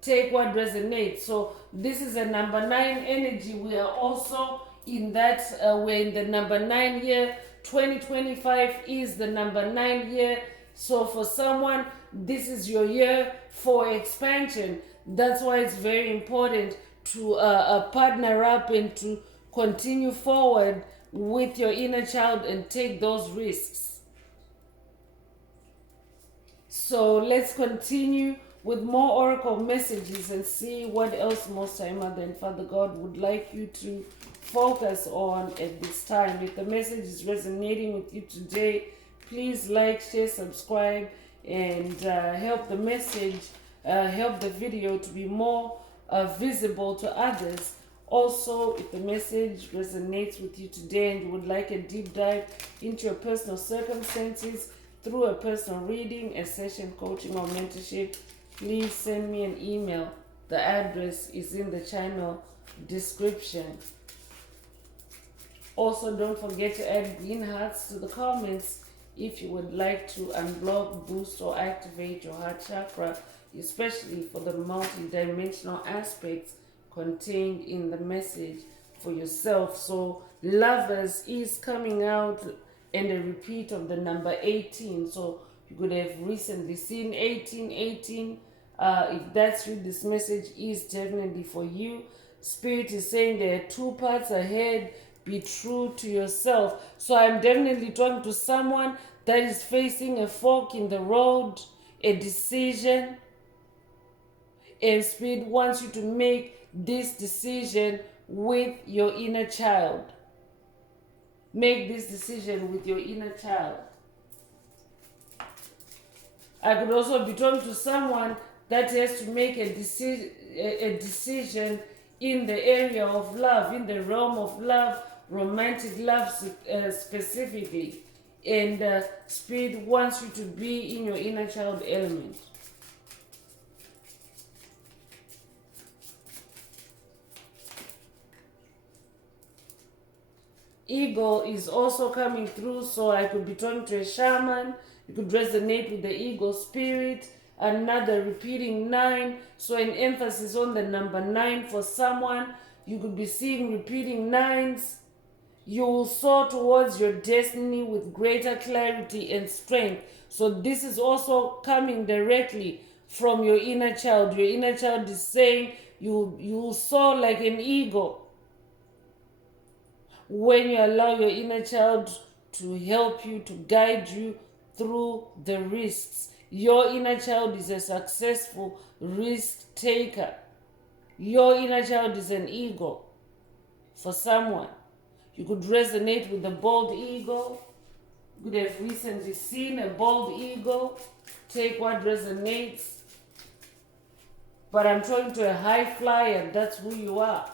Take what resonates. So this is a number 9 energy. We are also in that, we're in the number 9 year. 2025 is the number 9 year. So for someone, this is your year for expansion. That's why it's very important to partner up and to continue forward with your inner child and take those risks. So let's continue with more oracle messages and see what else Most High Mother and Father God would like you to focus on at this time. If the message is resonating with you today, please like, share, subscribe, and help the message, help the video to be more visible to others. Also, if the message resonates with you today and you would like a deep dive into your personal circumstances through a personal reading, a session, coaching, or mentorship, please send me an email. The address is in the channel description. Also, don't forget to add green hearts to the comments if you would like to unblock, boost, or activate your heart chakra, especially for the multi-dimensional aspects contained in the message for yourself. So, Lovers is coming out and a repeat of the number 18. So, you could have recently seen 1818. If that's you, this message is definitely for you. Spirit is saying there are 2 parts ahead. Be true to yourself. So I'm definitely talking to someone that is facing a fork in the road, a decision. And Spirit wants you to make this decision with your inner child. Make this decision with your inner child. I could also be talking to someone that has to make a decision in the area of love, in the realm of love, romantic love specifically. And Spirit wants you to be in your inner child element. Eagle is also coming through, so I could be talking to a shaman. You could resonate with the eagle spirit. Another repeating 9, so an emphasis on the number 9 for someone. You could be seeing repeating 9s. You will soar towards your destiny with greater clarity and strength. So this is also coming directly from your inner child. Your inner child is saying you will soar like an eagle when you allow your inner child to help you, to guide you through the risks. Your inner child is a successful risk taker. Your inner child is an eagle for someone. You could resonate with the bald eagle. You could have recently seen a bald eagle. Take what resonates. But I'm talking to a high flyer. That's who you are.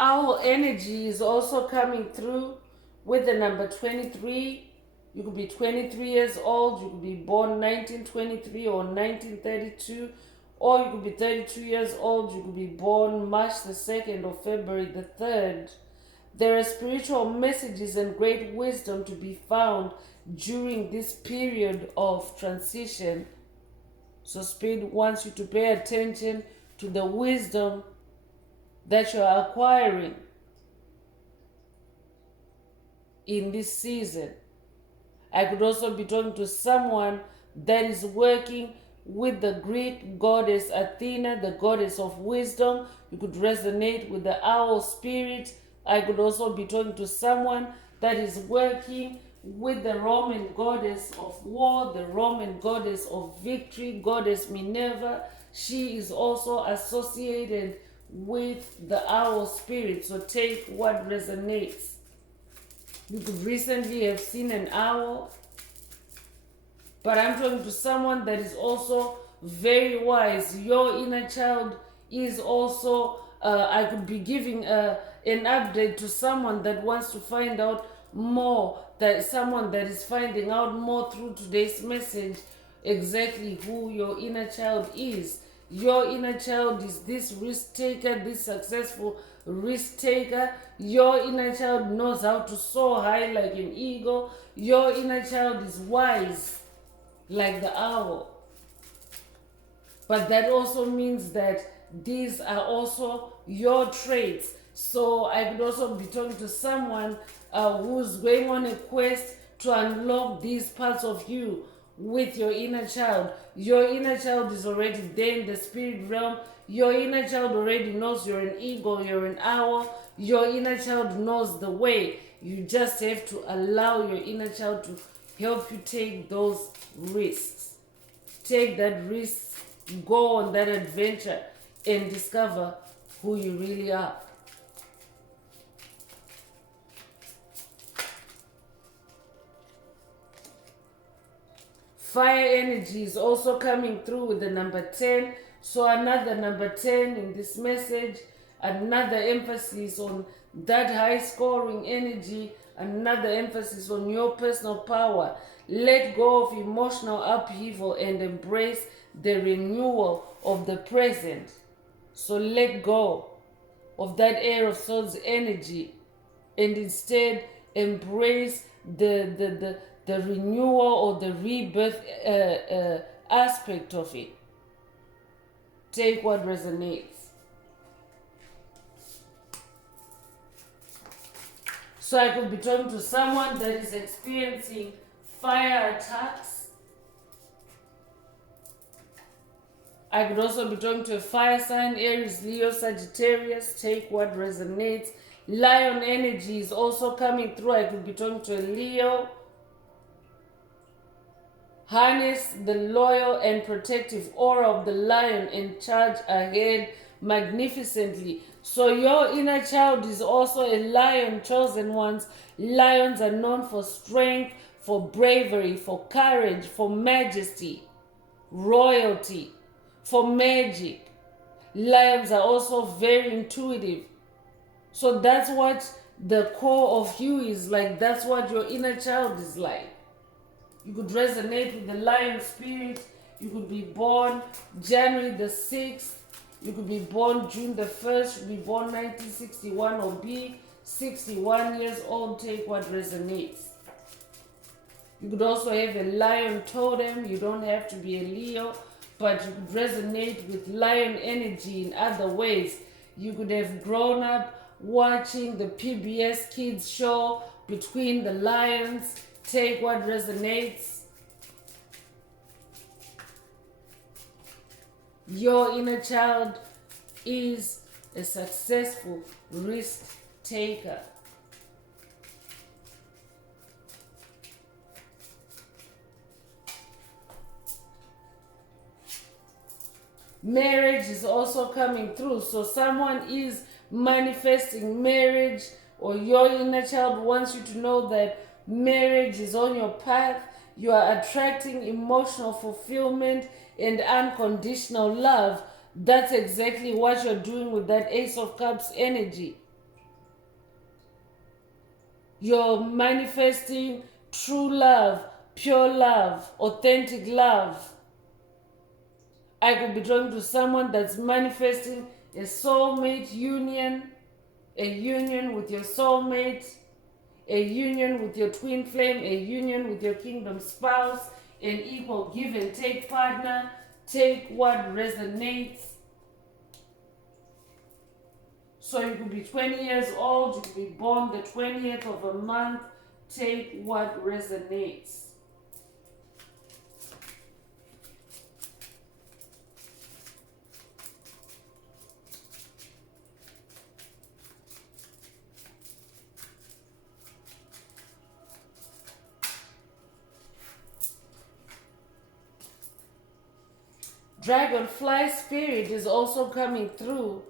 Our energy is also coming through with the number 23. You could be 23 years old. You could be born 1923 or 1932. Or you could be 32 years old. You could be born March the 2nd or February the 3rd. There are spiritual messages and great wisdom to be found during this period of transition. So Spirit wants you to pay attention to the wisdom that you are acquiring in this season. I could also be talking to someone that is working with the Greek goddess Athena, the goddess of wisdom. You could resonate with the owl spirit. I could also be talking to someone that is working with the Roman goddess of war, the Roman goddess of victory, goddess Minerva. She is also associated with the owl spirit. So take what resonates. You could recently have seen an owl, but I'm talking to someone that is also very wise. Your inner child is also, I could be giving an update to someone that wants to find out more, that someone that is finding out more through today's message, exactly who your inner child is. Your inner child is this risk taker, this successful risk taker. Your inner child knows how to soar high like an eagle. Your inner child is wise like the owl. But that also means that these are also your traits. So I could also be talking to someone who's going on a quest to unlock these parts of you with your inner child. Your inner child is already there in the spirit realm. Your inner child already knows you're an eagle, you're an owl. Your inner child knows the way. You just have to allow your inner child to help you take those risks. Take that risk, go on that adventure, and discover who you really are. Fire energy is also coming through with the number 10. So another number 10 in this message, another emphasis on that high scoring energy, another emphasis on your personal power. Let go of emotional upheaval and embrace the renewal of the present. So let go of that air of soul's energy and instead embrace the renewal or the rebirth aspect of it. Take what resonates. So I could be talking to someone that is experiencing fire attacks. I could also be talking to a fire sign, Aries, Leo, Sagittarius. Take what resonates. Lion energy is also coming through. I could be talking to a Leo. Harness the loyal and protective aura of the lion and charge ahead magnificently. So your inner child is also a lion, chosen ones. Lions are known for strength, for bravery, for courage, for majesty, royalty, for magic. Lions are also very intuitive. So that's what the core of you is like. That's what your inner child is like. You could resonate with the lion spirit. You could be born January the 6th. You could be born June the 1st. You could be born 1961 or be 61 years old. Take what resonates. You could also have a lion totem. You don't have to be a Leo, but you could resonate with lion energy in other ways. You could have grown up watching the PBS Kids show Between the Lions. Take what resonates. Your inner child is a successful risk taker. Marriage is also coming through. So someone is manifesting marriage, or your inner child wants you to know that marriage is on your path. You are attracting emotional fulfillment and unconditional love. That's exactly what you're doing with that Ace of Cups energy. You're manifesting true love, pure love, authentic love. I could be talking to someone that's manifesting a soulmate union, a union with your soulmate, a union with your twin flame, a union with your kingdom spouse, an equal give and take partner. Take what resonates. So you could be 20 years old, you could be born the 20th of a month. Take what resonates. Dragonfly spirit is also coming through,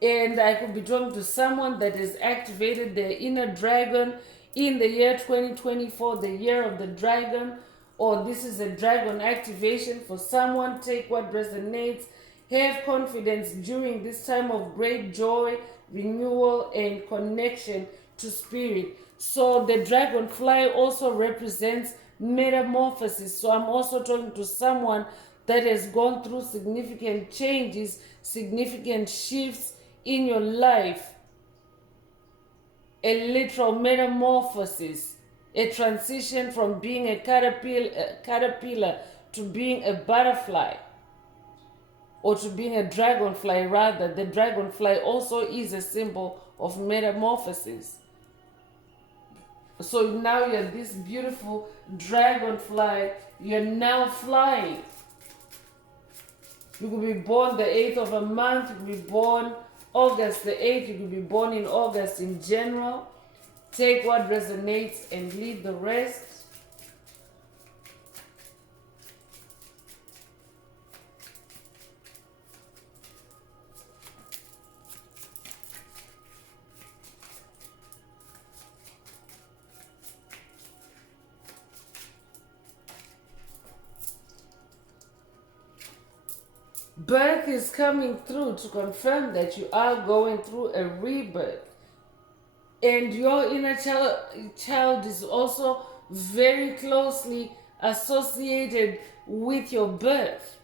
and I could be talking to someone that has activated their inner dragon in the year 2024, the year of the dragon, or this is a dragon activation for someone. Take what resonates. Have confidence during this time of great joy, renewal, and connection to spirit. So the dragonfly also represents metamorphosis. So I'm also talking to someone that has gone through significant changes, significant shifts in your life, a literal metamorphosis, a transition from being a caterpillar to being a butterfly, or to being a dragonfly rather. The dragonfly also is a symbol of metamorphosis. So now you're this beautiful dragonfly, you're now flying. You could be born the 8th of a month, you could be born August the 8th, you could be born in August in general. Take what resonates and leave the rest. Birth is coming through to confirm that you are going through a rebirth. And your inner child is also very closely associated with your birth.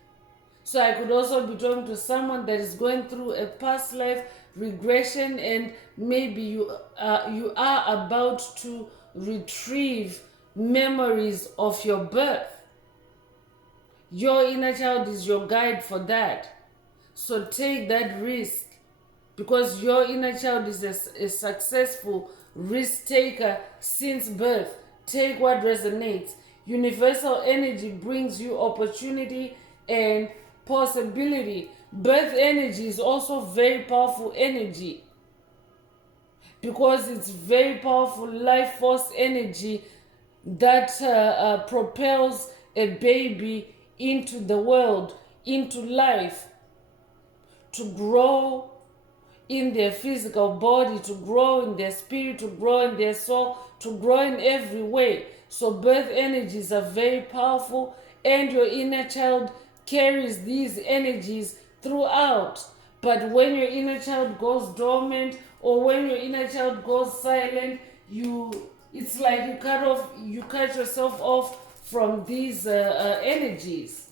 So I could also be talking to someone that is going through a past life regression, and maybe you are about to retrieve memories of your birth. Your inner child is your guide for that. So take that risk, because your inner child is a successful risk taker since birth. Take what resonates. Universal energy brings you opportunity and possibility. Birth energy is also very powerful energy, because it's very powerful life force energy that propels a baby into the world, into life, to grow in their physical body, to grow in their spirit, to grow in their soul, to grow in every way. So birth energies are very powerful, and your inner child carries these energies throughout. But when your inner child goes dormant, or when your inner child goes silent, it's like you cut yourself off from these energies.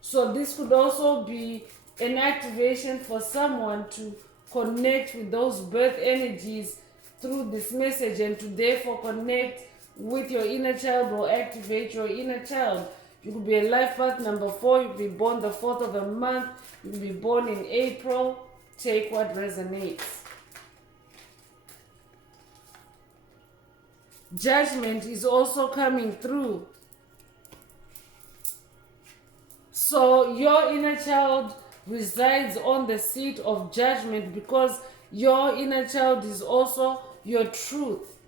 So this could also be an activation for someone to connect with those birth energies through this message, and to therefore connect with your inner child or activate your inner child. You could be a life path number 4, you could be born the 4th of a month, you could be born in April. Take what resonates. Judgment is also coming through. So your inner child resides on the seat of judgment, because your inner child is also your truth.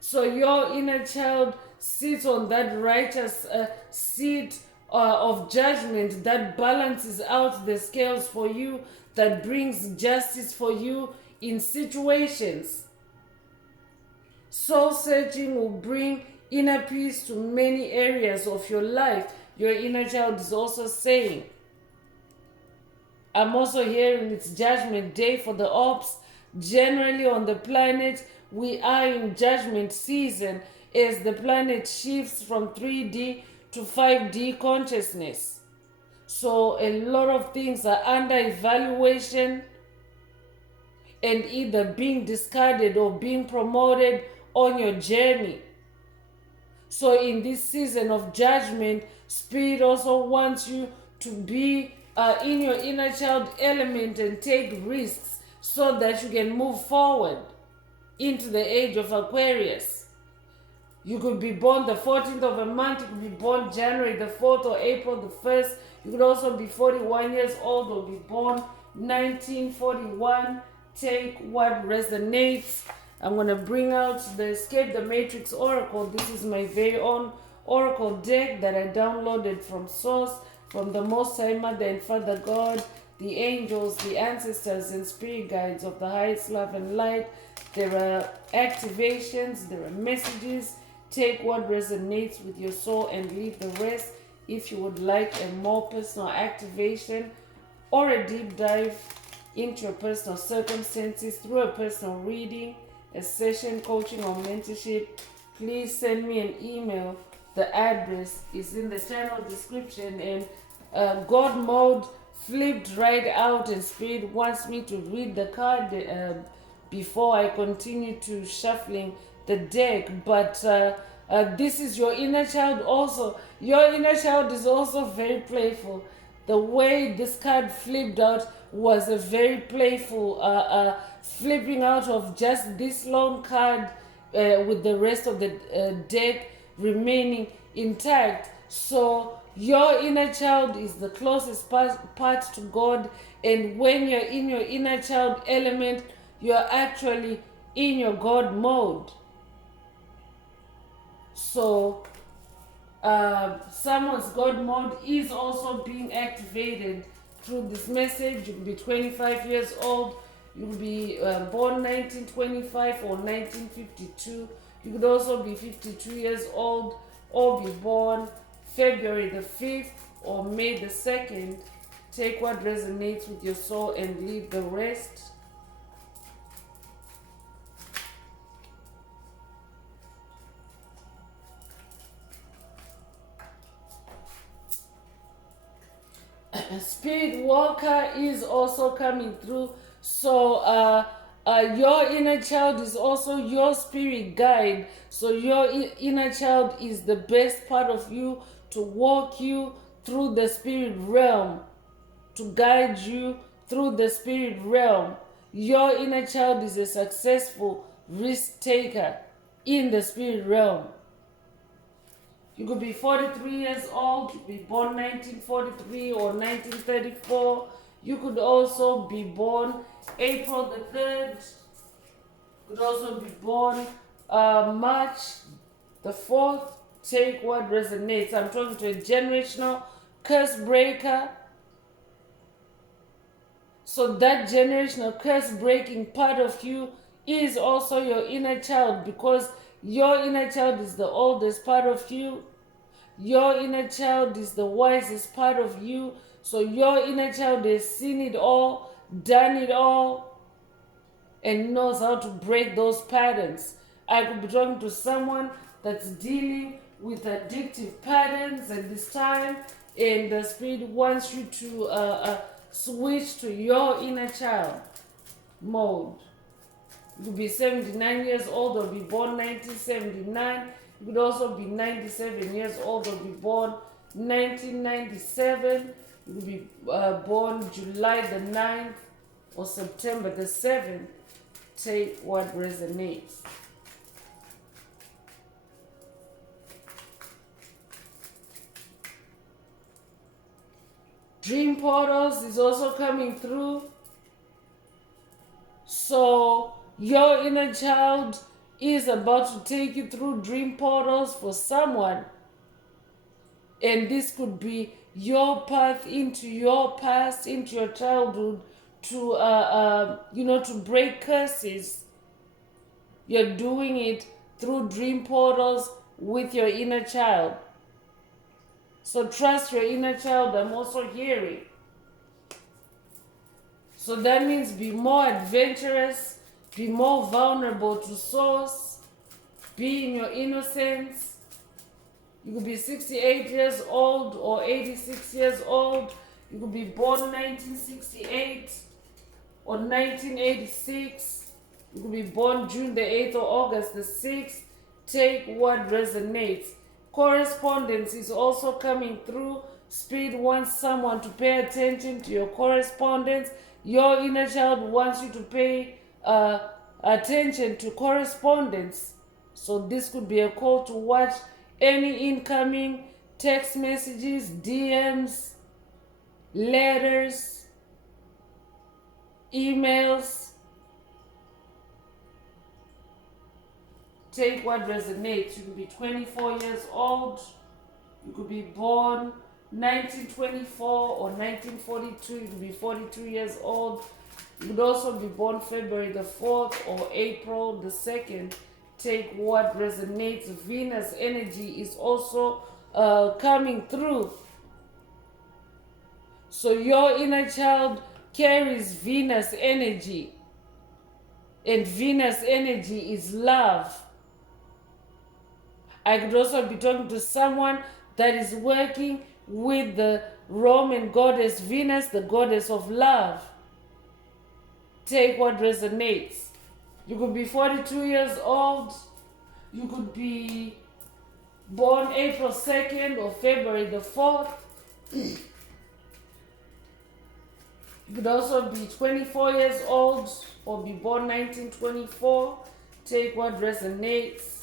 So your inner child sits on that righteous seat of judgment that balances out the scales for you, that brings justice for you in situations. Soul searching will bring inner peace to many areas of your life. Your inner child is also saying, I'm also hearing it's judgment day for the ops. Generally on the planet, we are in judgment season as the planet shifts from 3D to 5D consciousness. So a lot of things are under evaluation, and either being discarded or being promoted on your journey. So in this season of judgment, Spirit also wants you to be in your inner child element and take risks so that you can move forward into the age of Aquarius. You could be born the 14th of a month, you could be born January the 4th or April the 1st. You could also be 41 years old or be born 1941. Take what resonates. I'm going to bring out the Escape the Matrix Oracle. This is my very own Oracle deck that I downloaded from Source, from the Most High Mother and Father God, the angels, the ancestors, and spirit guides of the highest love and light. There are activations, there are messages. Take what resonates with your soul and leave the rest. If you would like a more personal activation or a deep dive into your personal circumstances through a personal reading, a session, coaching, or mentorship, please send me an email. The address is in the channel description. And God mode flipped right out, and Spirit wants me to read the card before I continue to shuffling the deck. But this is your inner child also. Your inner child is also very playful. The way this card flipped out was a very playful flipping out of just this lone card with the rest of the deck remaining intact. So your inner child is the closest part to God, and when you're in your inner child element, you're actually in your God mode. So someone's God mode is also being activated through this message. You could be 25 years old, you could be born 1925 or 1952. You could also be 52 years old or be born February the 5th or May the 2nd. Take what resonates with your soul and leave the rest. Spirit Walker is also coming through. So your inner child is also your spirit guide. So your inner child is the best part of you to walk you through the spirit realm, to guide you through the spirit realm. Your inner child is a successful risk taker in the spirit realm. You could be 43 years old, you could be born 1943 or 1934. You could also be born April the 3rd. You could also be born March the 4th. Take what resonates. I'm talking to a generational curse breaker. So that generational curse breaking part of you is also your inner child, because your inner child is the oldest part of you. Your inner child is the wisest part of you. So your inner child has seen it all, done it all, and knows how to break those patterns. I could be talking to someone that's dealing with addictive patterns at this time, and the Spirit wants you to switch to your inner child mode. You could be 79 years old or be born 1979. You could also be 97 years old or be born 1997. You could be born July the 9th or September the 7th. Take what resonates. Dream portals is also coming through. So your inner child is about to take you through dream portals for someone. And this could be your path into your past, into your childhood, to to break curses. You're doing it through dream portals with your inner child. So trust your inner child, I'm also hearing. So that means be more adventurous, be more vulnerable to source, be in your innocence. You could be 68 years old or 86 years old. You could be born 1968 or 1986. You could be born June the 8th or August the 6th. Take what resonates. Correspondence is also coming through. Spirit wants someone to pay attention to your correspondence. Your inner child wants you to pay attention to correspondence. So this could be a call to watch any incoming text messages, DMs, letters, emails. Take what resonates. You could be 24 years old. You could be born 1924 or 1942. You could be 42 years old. You could also be born February the 4th or April the 2nd. Take what resonates. Venus energy is also coming through. So your inner child carries Venus energy. And Venus energy is love. I could also be talking to someone that is working with the Roman goddess Venus, the goddess of love. Take what resonates. You could be 42 years old. You could be born April 2nd or February the 4th. You could also be 24 years old or be born 1924. Take what resonates.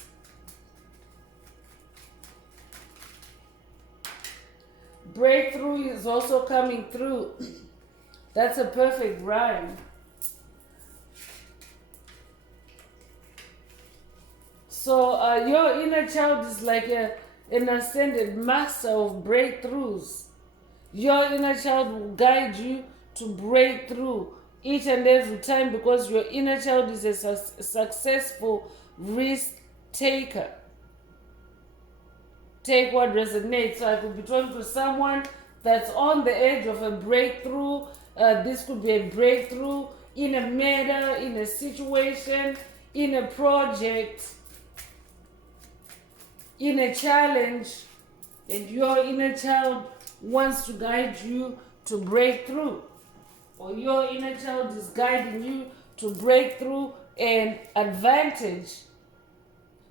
Breakthrough is also coming through. That's a perfect rhyme. So your inner child is like an ascended master of breakthroughs. Your inner child will guide you to break through each and every time because your inner child is a successful risk taker. Take what resonates. So I could be talking to someone that's on the edge of a breakthrough. This could be a breakthrough in a matter, in a situation, in a project, in a challenge. And your inner child wants to guide you to break through. Or your inner child is guiding you to break through an advantage.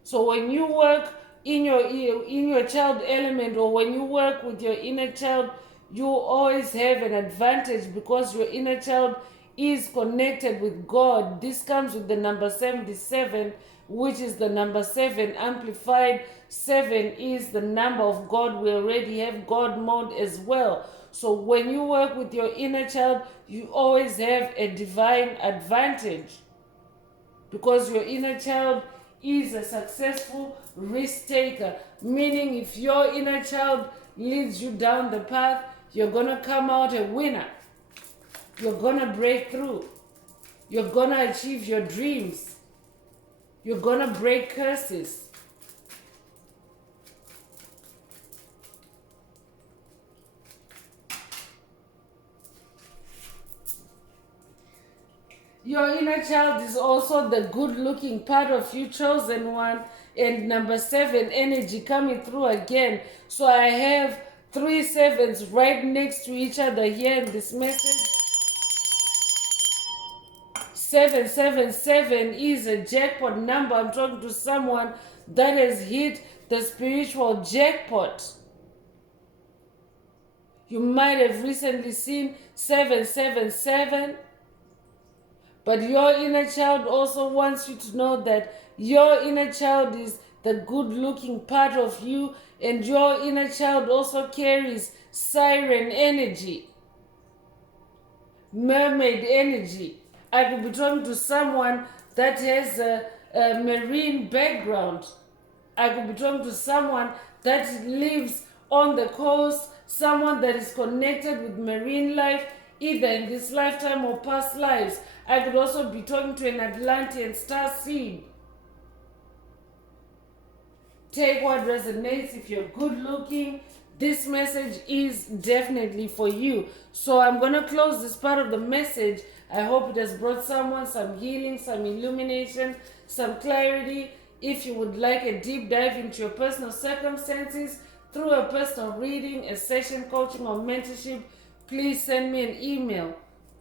So when you work in your child element, or when you work with your inner child, you always have an advantage because your inner child is connected with God. This comes with the number 77, which is the number 7 amplified. 7 is the number of God. We already have God mode as well. So when you work with your inner child, you always have a divine advantage because your inner child is a successful risk taker. Meaning if your inner child leads you down the path, you're going to come out a winner. You're going to break through. You're going to achieve your dreams. You're going to break curses. Your inner child is also the good-looking part of you, chosen one, and number 7 energy coming through again. So I have 3 sevens right next to each other here in this message. 777 is a jackpot number. I'm talking to someone that has hit the spiritual jackpot. You might have recently seen 777. But your inner child also wants you to know that your inner child is the good-looking part of you, and your inner child also carries siren energy, mermaid energy. I could be talking to someone that has a marine background. I could be talking to someone that lives on the coast, someone that is connected with marine life, either in this lifetime or past lives. I could also be talking to an Atlantean star seed. Take what resonates. If you're good looking, this message is definitely for you. So I'm going to close this part of the message. I hope it has brought someone some healing, some illumination, some clarity. If you would like a deep dive into your personal circumstances through a personal reading, a session, coaching, or mentorship, please send me an email.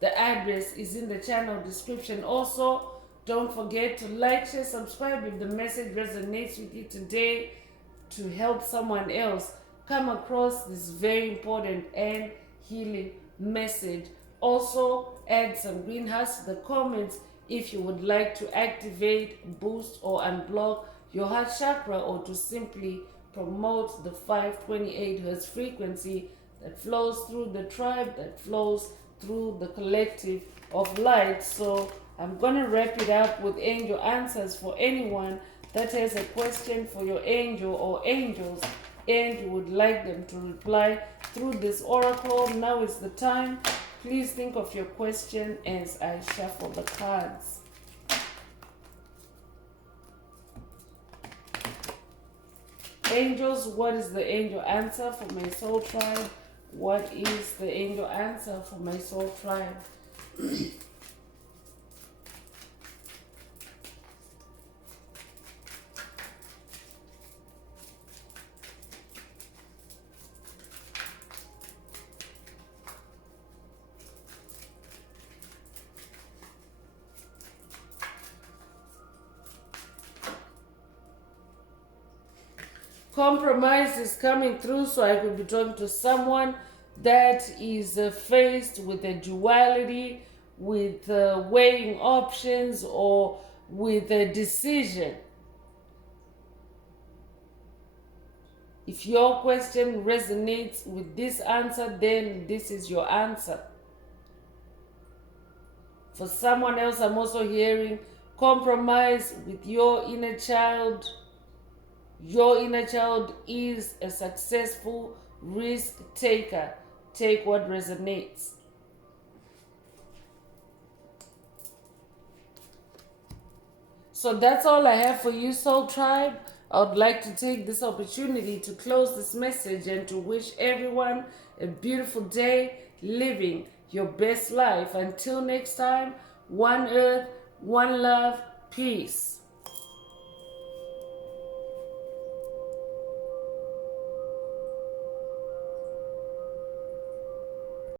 The address is in the channel description. Also, don't forget to like, share, subscribe if the message resonates with you today, to help someone else come across this very important and healing message. Also, add some green hearts to the comments if you would like to activate, boost, or unblock your heart chakra, or to simply promote the 528 hertz frequency that flows through the tribe, that flows through the collective of light. So I'm going to wrap it up with angel answers for anyone that has a question for your angel or angels and you would like them to reply through this oracle. Now is the time. Please think of your question as I shuffle the cards. Angels, what is the angel answer for my soul tribe? What is the angel answer for my soul tribe? Compromise is coming through, so I could be talking to someone that is faced with a duality, with weighing options, or with a decision. If your question resonates with this answer, then this is your answer. For someone else, I'm also hearing compromise with your inner child. Your inner child is a successful risk taker. Take what resonates. So that's all I have for you, Soul Tribe. I would like to take this opportunity to close this message and to wish everyone a beautiful day living your best life. Until next time, one earth, one love, peace.